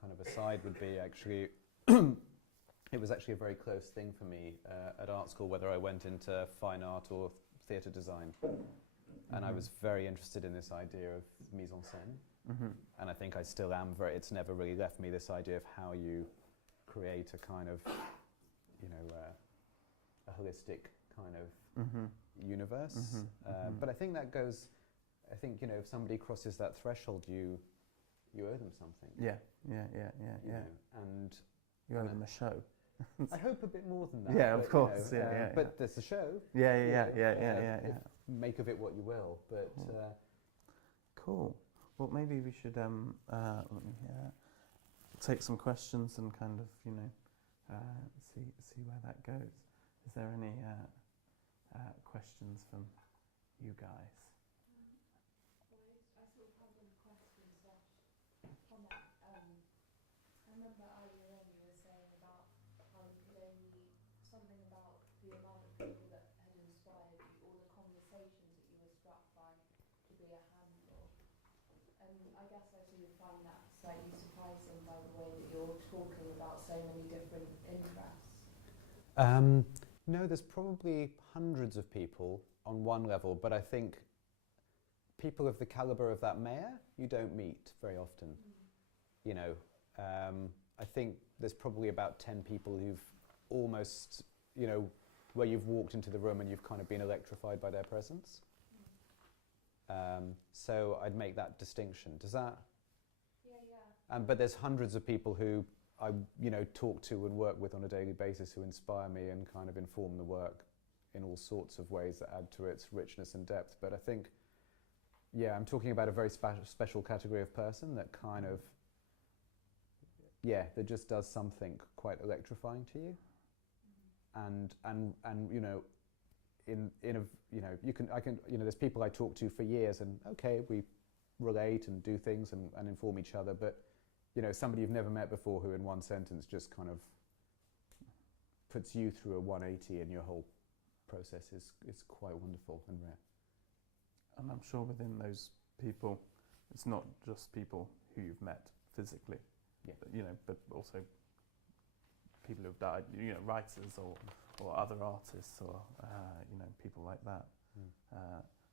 kind of aside would be actually, it was actually a very close thing for me at art school, whether I went into fine art or theatre design. And I was very interested in this idea of mise en scène. And I think I still am it's never really left me, this idea of how you create a kind of, you know, a holistic kind of universe. But I think that goes... I think, you know, if somebody crosses that threshold, you owe them something. Yeah. You know, and you owe them a show. I hope a bit more than that. Yeah, but, of course. You know, Yeah. But there's a show. Yeah. Make of it what you will. But cool. Well, maybe we should let me take some questions and kind of, you know, see where that goes. Is there any questions from you guys? I remember earlier on you were saying about how you could only, something about the amount of people that had inspired you, or the conversations that you were struck by, to be a handful. And I guess I sort of find that slightly surprising by the way that you're talking about so many different interests. No, there's probably hundreds of people on one level, but I think people of the calibre of that mayor you don't meet very often. You know, I think there's probably about 10 people who've almost, you know, where you've walked into the room and you've kind of been electrified by their presence. So I'd make that distinction. Does that? Yeah. But there's hundreds of people who I, you know, talk to and work with on a daily basis who inspire me and kind of inform the work in all sorts of ways that add to its richness and depth. But I think, yeah, I'm talking about a very special category of person that kind of, yeah, that just does something quite electrifying to you. And you know, in a, you know, there's people I talk to for years, and okay, we relate and do things and inform each other, but you know, somebody you've never met before who in one sentence just kind of puts you through a 180 in your whole process is quite wonderful and rare. And I'm sure within those people, it's not just people who you've met physically, but, you know, but also people who've died, you know, writers or other artists or, you know, people like that.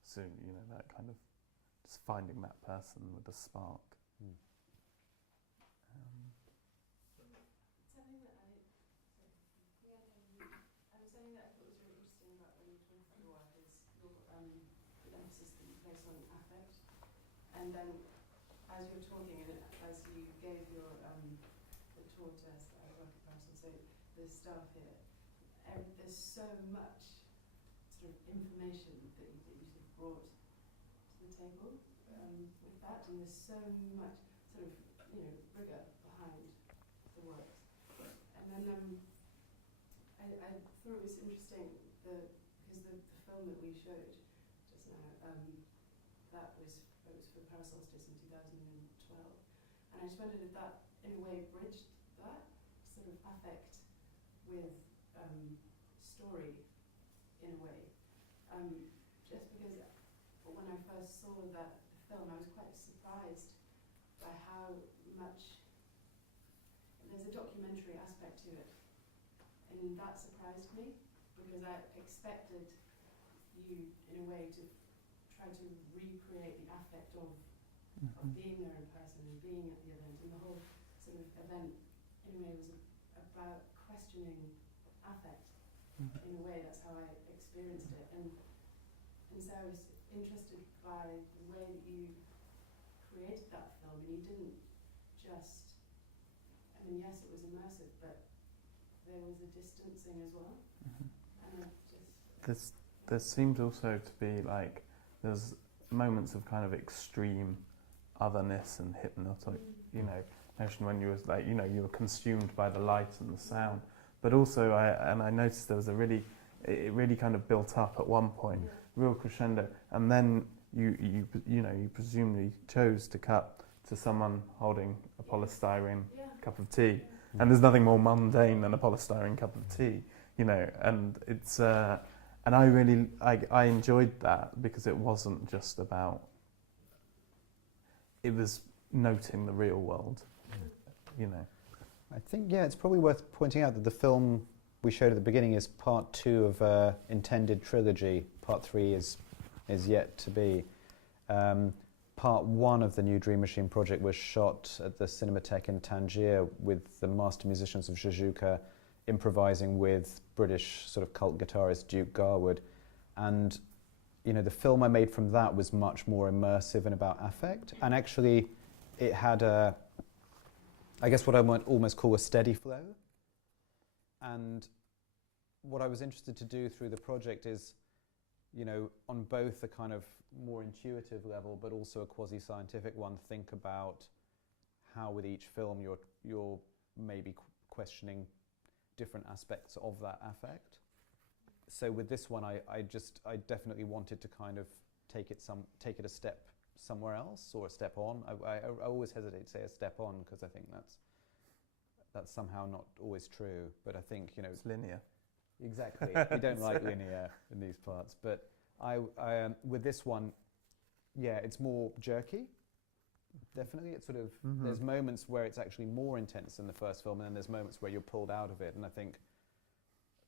So, you know, that kind of just finding that person with a spark. Something that I was something that I thought was really interesting about when you talk about your work is your the emphasis that you place on affect, and then as you were talking and as you gave your the tour to us at work at Paris, so the staff here, there's so much sort of information that you sort of brought to the table with that, and there's so much sort of, you know, rigor behind the works. And then I thought it was interesting because the film that we showed just now, that was for Paris Solstice in 2012, and I just wondered if that in a way bridged that sort of affect with story in a way, just because when I first saw the film, I was quite surprised by how much there's a documentary aspect to it, and that surprised me because I expected you in a way to try to recreate the affect of being there in person and being at the event, and the whole sort of event in a way was about questioning affect. In a way, that's how I experienced it, and so I was interested by the way that you created that film, and you didn't just, I mean, yes, it was immersive, but there was a distancing as well. And I just... There seemed also to be like, there's moments of kind of extreme otherness and hypnotic, you know, notion when you was like, you know, you were consumed by the light and the sound. But also, I noticed there was it really kind of built up at one point, real crescendo, and then you presumably chose to cut to someone holding a polystyrene cup of tea, and there's nothing more mundane than a polystyrene cup of tea, you know, and it's and I enjoyed that because it wasn't just about, it was noting the real world, you know. I think, yeah, it's probably worth pointing out that the film we showed at the beginning is part 2 of an intended trilogy. Part 3 is yet to be. Part 1 of the new Dream Machine project was shot at the Cinematheque in Tangier with the master musicians of Jajouka improvising with British sort of cult guitarist Duke Garwood. And, you know, the film I made from that was much more immersive and about affect. And actually, it had I guess what I might almost call a steady flow. And what I was interested to do through the project is, you know, on both a kind of more intuitive level, but also a quasi-scientific one, think about how with each film you're maybe questioning different aspects of that affect. So with this one, I definitely wanted to kind of take it a step somewhere else, or a step on. I always hesitate to say a step on because I think that's somehow not always true. But I think, you know, it's linear. Exactly. We don't like linear in these parts. But I with this one, yeah, it's more jerky. Definitely, it's sort of there's moments where it's actually more intense than the first film, and then there's moments where you're pulled out of it. And I think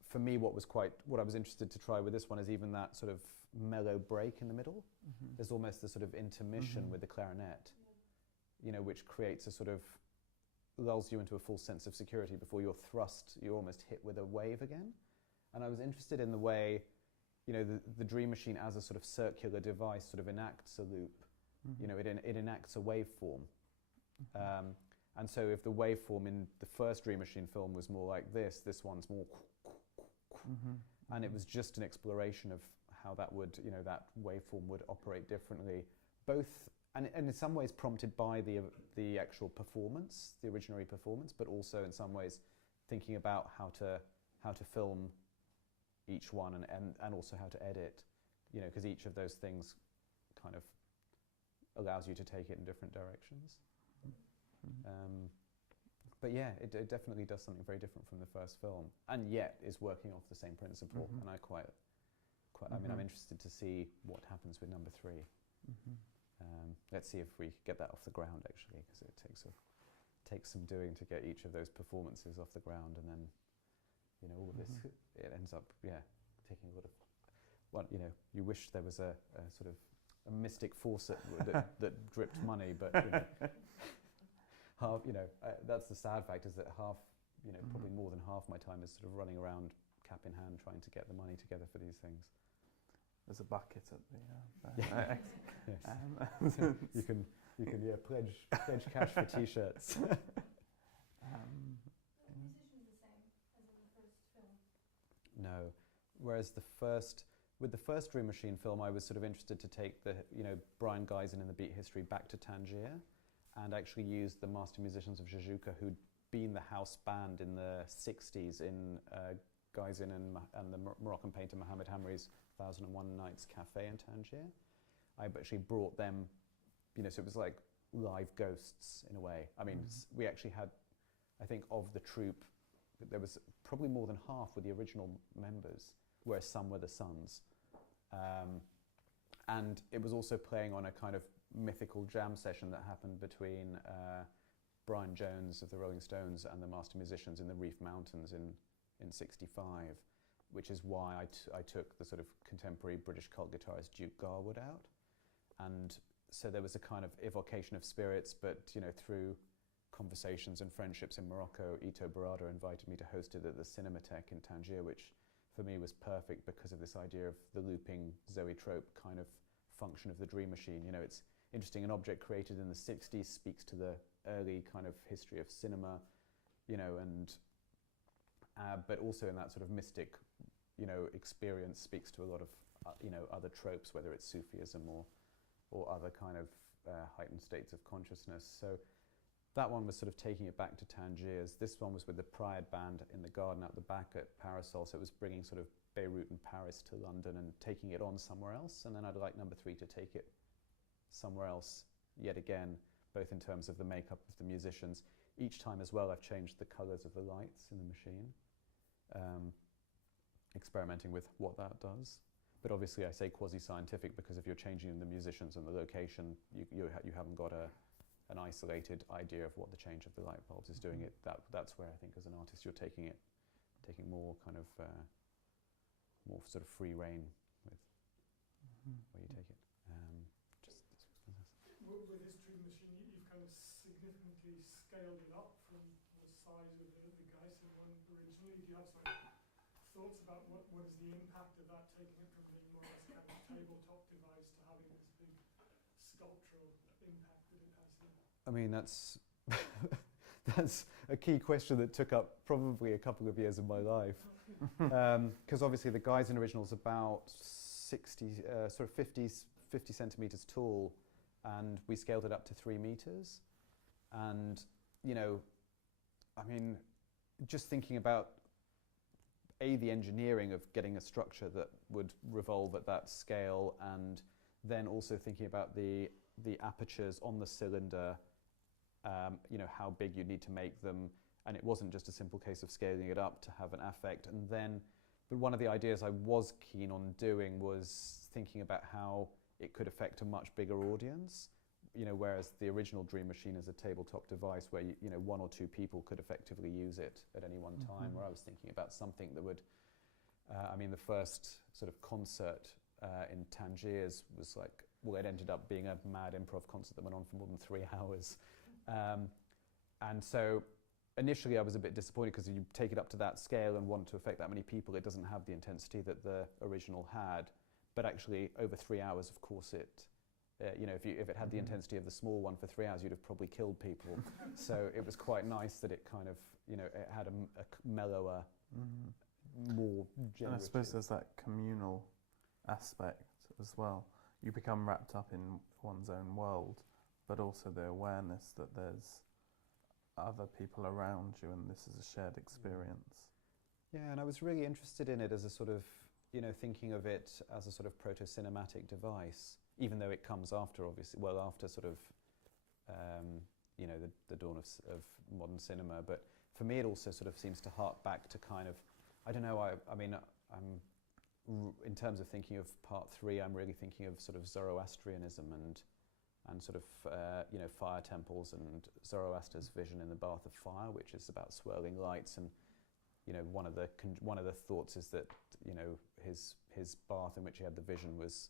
for me, what I was interested to try with this one is even that sort of mellow break in the middle. There's almost a sort of intermission with the clarinet, you know, which creates a sort of lulls you into a full sense of security before you're almost hit with a wave again. And I was interested in the way, you know, the Dream Machine as a sort of circular device sort of enacts a loop. You know, it enacts a waveform. And so if the waveform in the first Dream Machine film was more like this one's more and it was just an exploration of how that would, you know, that waveform would operate differently, both, and in some ways prompted by the actual performance, the original performance, but also in some ways thinking about how to film each one and also how to edit, you know, because each of those things kind of allows you to take it in different directions. But yeah, it definitely does something very different from the first film, and yet is working off the same principle. And I quite. I mean, I'm interested to see what happens with number 3. Let's see if we get that off the ground, actually, because it takes some doing to get each of those performances off the ground, and then, you know, all of this, it ends up, taking a lot of. Well, you know, you wish there was a sort of a mystic faucet that dripped money, but you know, half, you know, that's the sad fact, is that half, you know, probably more than half my time is sort of running around cap in hand trying to get the money together for these things. There's a bucket at the. Yes. You can pledge cash for T-shirts. Are the musicians the same as in the first film? No, whereas with the first Dream Machine film, I was sort of interested to take the, you know, Brian Geisen in the beat history back to Tangier, and actually use the master musicians of Jajuka, who'd been the house band in the 60s in Geisen and the Moroccan painter Mohammed Hamri's 1001 Nights Cafe in Tangier. I actually brought them, you know, so it was like live ghosts in a way. I mean, we actually had, I think, of the troupe, there was probably more than half were the original members, whereas some were the sons. And it was also playing on a kind of mythical jam session that happened between Brian Jones of the Rolling Stones and the master musicians in the Reef Mountains in '65, which is why I took the sort of contemporary British cult guitarist Duke Garwood out. And so there was a kind of evocation of spirits, but, you know, through conversations and friendships in Morocco, Ito Barada invited me to host it at the Cinematheque in Tangier, which for me was perfect because of this idea of the looping zoetrope kind of function of the Dream Machine. You know, it's interesting, an object created in the 60s speaks to the early kind of history of cinema, you know, and but also in that sort of mystic, you know, experience speaks to a lot of, you know, other tropes, whether it's Sufism or other kind of heightened states of consciousness. So that one was sort of taking it back to Tangiers. This one was with the Pride band in the garden out the back at Parasol, so it was bringing sort of Beirut and Paris to London and taking it on somewhere else. And then I'd like number 3 to take it somewhere else yet again, both in terms of the makeup of the musicians. Each time as well, I've changed the colours of the lights in the machine, experimenting with what that does. But obviously I say quasi-scientific because if you're changing the musicians and the location, you haven't got an isolated idea of what the change of the light bulbs is doing. That's where I think as an artist you're taking more kind of more sort of free reign with where you take it. With this Dream Machine, you've kind of significantly scaled it up from the size of the Geisen one originally. Do you have some thoughts about what is the impact of that, taking it from being more or less kind of tabletop device to having this big sculptural impact that it has here? I mean, that's that's a key question that took up probably a couple of years of my life, because obviously the Geisen original is about 50 centimeters tall, and we scaled it up to 3 meters. And, you know, I mean, just thinking about the engineering of getting a structure that would revolve at that scale, and then also thinking about the apertures on the cylinder, you know, how big you need to make them. And it wasn't just a simple case of scaling it up to have an affect. And then, but one of the ideas I was keen on doing was thinking about how it could affect a much bigger audience, you know, whereas the original Dream Machine is a tabletop device where, you know, 1 or 2 people could effectively use it at any one time, where I was thinking about something that would, I mean, the first sort of concert in Tangiers was like, well, it ended up being a mad improv concert that went on for more than 3 hours. And so initially I was a bit disappointed because you take it up to that scale and want to affect that many people, it doesn't have the intensity that the original had. But actually, over 3 hours, of course, it, you know, if it had the intensity of the small one for 3 hours, you'd have probably killed people. So it was quite nice that it kind of, you know, it had a mellower more And I generative. suppose there's that communal aspect as well. You become wrapped up in one's own world, but also the awareness that there's other people around you and this is a shared experience. Yeah, and I was really interested in it as a sort of, you know, thinking of it as a sort of proto-cinematic device, even though it comes after, obviously, well, after sort of, you know, the dawn of modern cinema. But for me, it also sort of seems to hark back to kind of, I don't know, I mean, in terms of thinking of part 3, I'm really thinking of sort of Zoroastrianism and sort of, you know, fire temples and Zoroaster's vision in the Bath of Fire, which is about swirling lights. And, you know, one of the thoughts is that, you know, his bath in which he had the vision was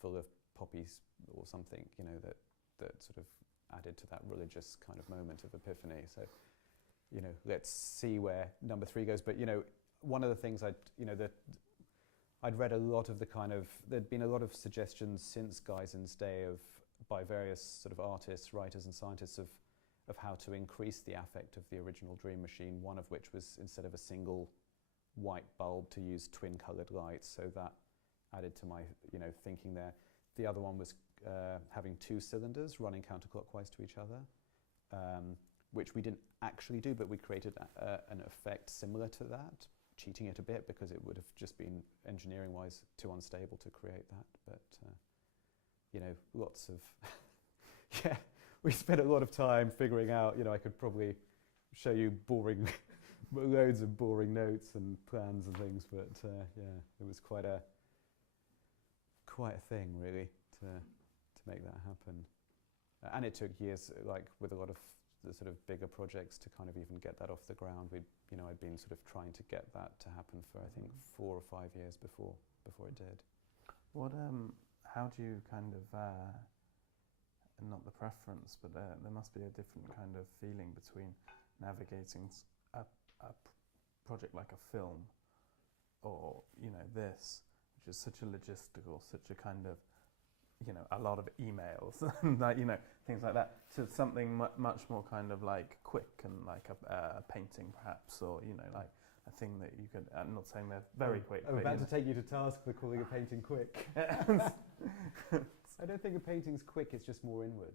full of poppies or something, you know, that sort of added to that religious kind of moment of epiphany. So, you know, let's see where number 3 goes. But, you know, one of the things I'd read a lot of the kind of, there'd been a lot of suggestions since Geisen's day by various sort of artists, writers and scientists of how to increase the affect of the original Dream Machine, one of which was, instead of a single white bulb, to use twin-coloured lights. So that added to my, you know, thinking there. The other one was having 2 cylinders running counterclockwise to each other, which we didn't actually do, but we created an effect similar to that, cheating it a bit because it would have just been engineering-wise too unstable to create that. But, you know, lots of, yeah, we spent a lot of time figuring out, you know, I could probably show you boring, loads of boring notes and plans and things, but yeah, it was quite a thing really to make that happen. And it took years, like with a lot of the sort of bigger projects, to kind of even get that off the ground. You know, I'd been sort of trying to get that to happen for, I think, 4 or 5 years before it did. What, how do you kind of, not the preference, but there must be a different kind of feeling between navigating a project like a film or, you know, this, which is such a logistical, such a kind of, you know, a lot of emails and that, you know, things like that, to something much more kind of like quick and like a painting perhaps, or, you know, like a thing that you could, I'm not saying they're very quick. I'm about to take you to task for calling a painting quick. I don't think a painting's quick, it's just more inward.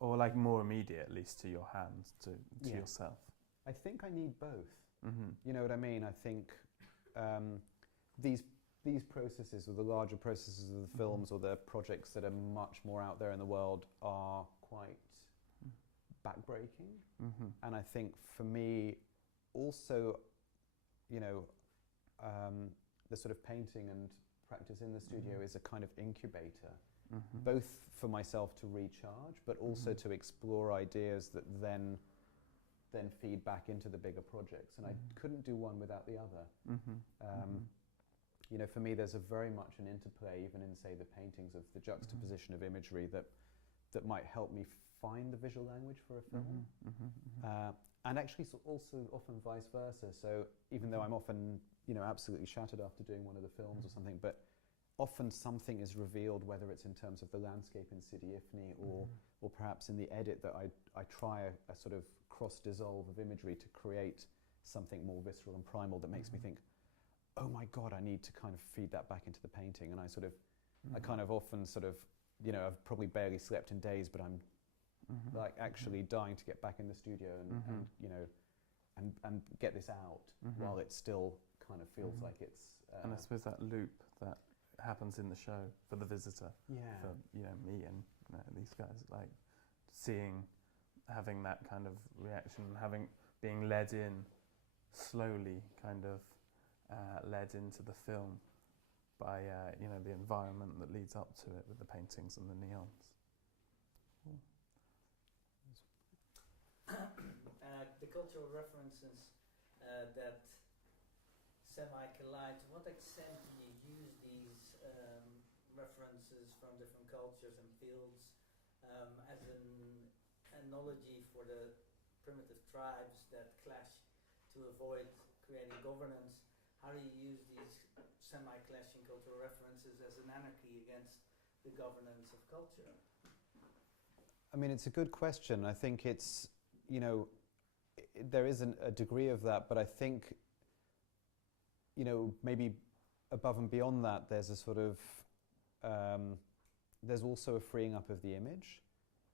Or like more immediate, at least to your hand, to Yeah. yourself. I think I need both. Mm-hmm. You know what I mean? I think these processes, or the larger processes of the films, or the projects that are much more out there in the world, are quite backbreaking. Mm-hmm. And I think for me, also, you know, the sort of painting and practice in the studio is a kind of incubator, both for myself to recharge, but also to explore ideas that then feed back into the bigger projects. And I couldn't do one without the other. You know, for me, there's a very much an interplay, even in, say, the paintings, of the juxtaposition of imagery that might help me find the visual language for a film. And actually also often vice versa. So even though I'm often, you know, absolutely shattered after doing one of the films or something, but often something is revealed, whether it's in terms of the landscape in Sidi Ifni or perhaps in the edit, that I try a sort of cross-dissolve of imagery to create something more visceral and primal that makes me think, oh my God, I need to kind of feed that back into the painting. And I kind of often sort of, you know, I've probably barely slept in days, but I'm like actually dying to get back in the studio and you know, and get this out while it still kind of feels like it's... and I suppose that loop that happens in the show for the visitor, yeah, for, you know, me and, you know, these guys, like having that kind of reaction, being led in slowly, kind of led into the film by you know, the environment that leads up to it with the paintings and the neons. The cultural references that semi-collide, to what extent do you use these references from different cultures and fields as an analogy for the primitive tribes that clash to avoid creating governance? How do you use these semi-clashing cultural references as an anarchy against the governance of culture? I mean, it's a good question. I think it's, you know, there is a degree of that, but I think maybe above and beyond that, there's a sort of, there's also a freeing up of the image.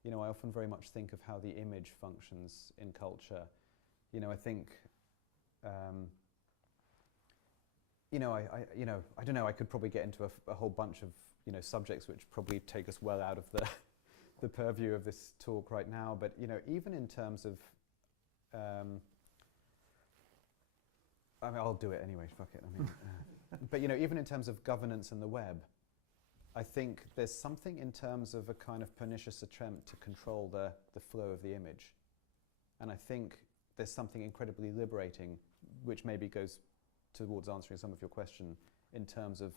I often very much think of how the image functions in culture. I think, I don't know, I could probably get into a whole bunch of, subjects which probably take us well out of the purview of this talk right now, but, even in terms of, I'll do it anyway, fuck it, but, even in terms of governance in the web, I think there's something in terms of a kind of pernicious attempt to control the flow of the image. And I think there's something incredibly liberating, which maybe goes towards answering some of your question in terms of,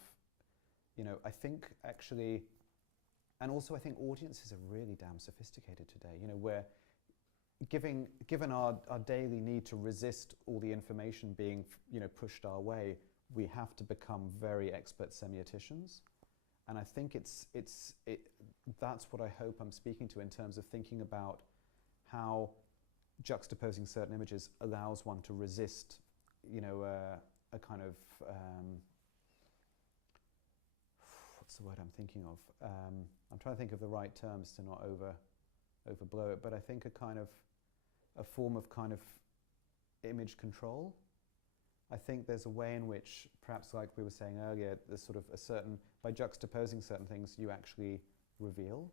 I think actually, and also I think audiences are really damn sophisticated today, where given our daily need to resist all the information being, pushed our way, we have to become very expert semioticians. And I think that's what I hope I'm speaking to in terms of thinking about how juxtaposing certain images allows one to resist, a kind of, what's the word I'm thinking of? I'm trying to think of the right terms to not overblow it, but I think a form of kind of image control. I think there's a way in which, perhaps like we were saying earlier, there's sort of by juxtaposing certain things, you actually reveal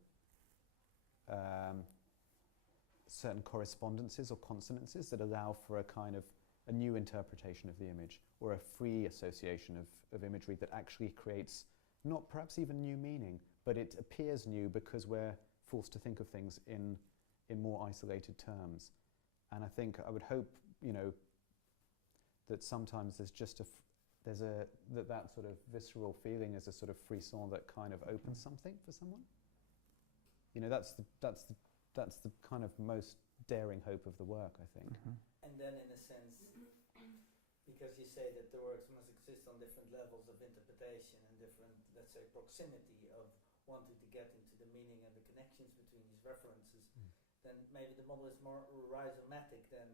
certain correspondences or consonances that allow for a kind of a new interpretation of the image, or a free association of imagery that actually creates not perhaps even new meaning, but it appears new because we're forced to think of things in more isolated terms. And I think I would hope, that sometimes there's just that sort of visceral feeling is a sort of frisson that kind of opens something for someone. That's the kind of most daring hope of the work, I think. Mm-hmm. And then in a sense, because you say that the works must exist on different levels of interpretation and different, let's say, proximity of wanting to get into the meaning and the connections between these references, then maybe the model is more rhizomatic than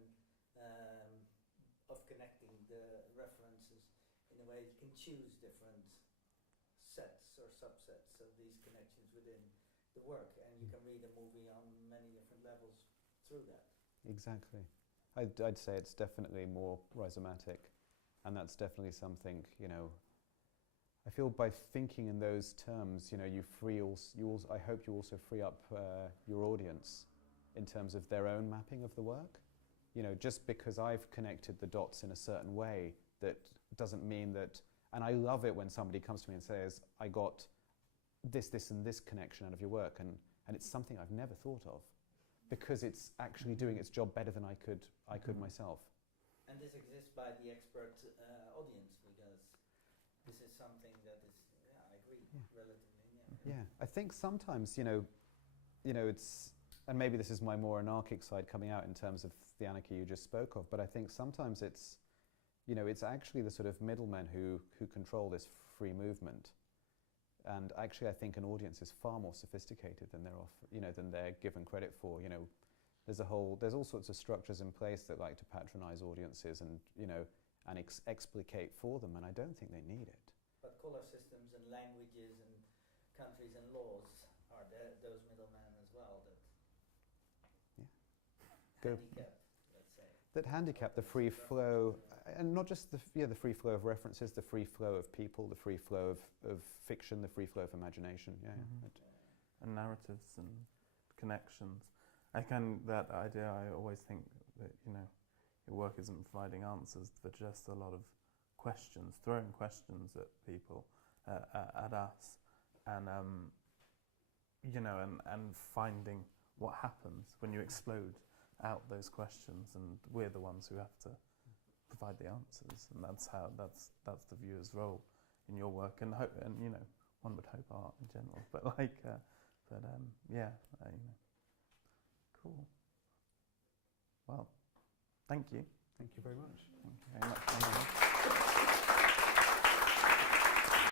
of connecting the references in a way you can choose different sets or subsets of these connections within the work, and you can read a movie on many different levels through that. Exactly. I'd say it's definitely more rhizomatic, and that's definitely something, I feel by thinking in those terms, you free I hope you also free up your audience in terms of their own mapping of the work. Just because I've connected the dots in a certain way, that doesn't mean that, and I love it when somebody comes to me and says, I got this, and this connection out of your work, and it's something I've never thought of, because it's actually doing its job better than I could myself. And this exists by the expert audience, because this is something that is, I agree, relatively, Yeah, I think sometimes, it's, and maybe this is my more anarchic side coming out in terms of the anarchy you just spoke of, but I think sometimes it's actually the sort of middlemen who control this free movement. And actually I think an audience is far more sophisticated than they're given credit for. There's all sorts of structures in place that like to patronize audiences and, and explicate for them, and I don't think they need it. But color systems and languages and countries and laws are those middlemen as well that handicap, let's say. That handicap the free flow, and not just the free flow of references, the free flow of people, the free flow of fiction, the free flow of imagination. And narratives and connections. That idea, I always think that, your work isn't providing answers, but just a lot of questions, throwing questions at people, at us, and and finding what happens when you explode out those questions, and we're the ones who have to provide the answers, and that's the viewer's role in your work, and one would hope art in general, but cool. Well, thank you. Thank you very much. Thank you very much.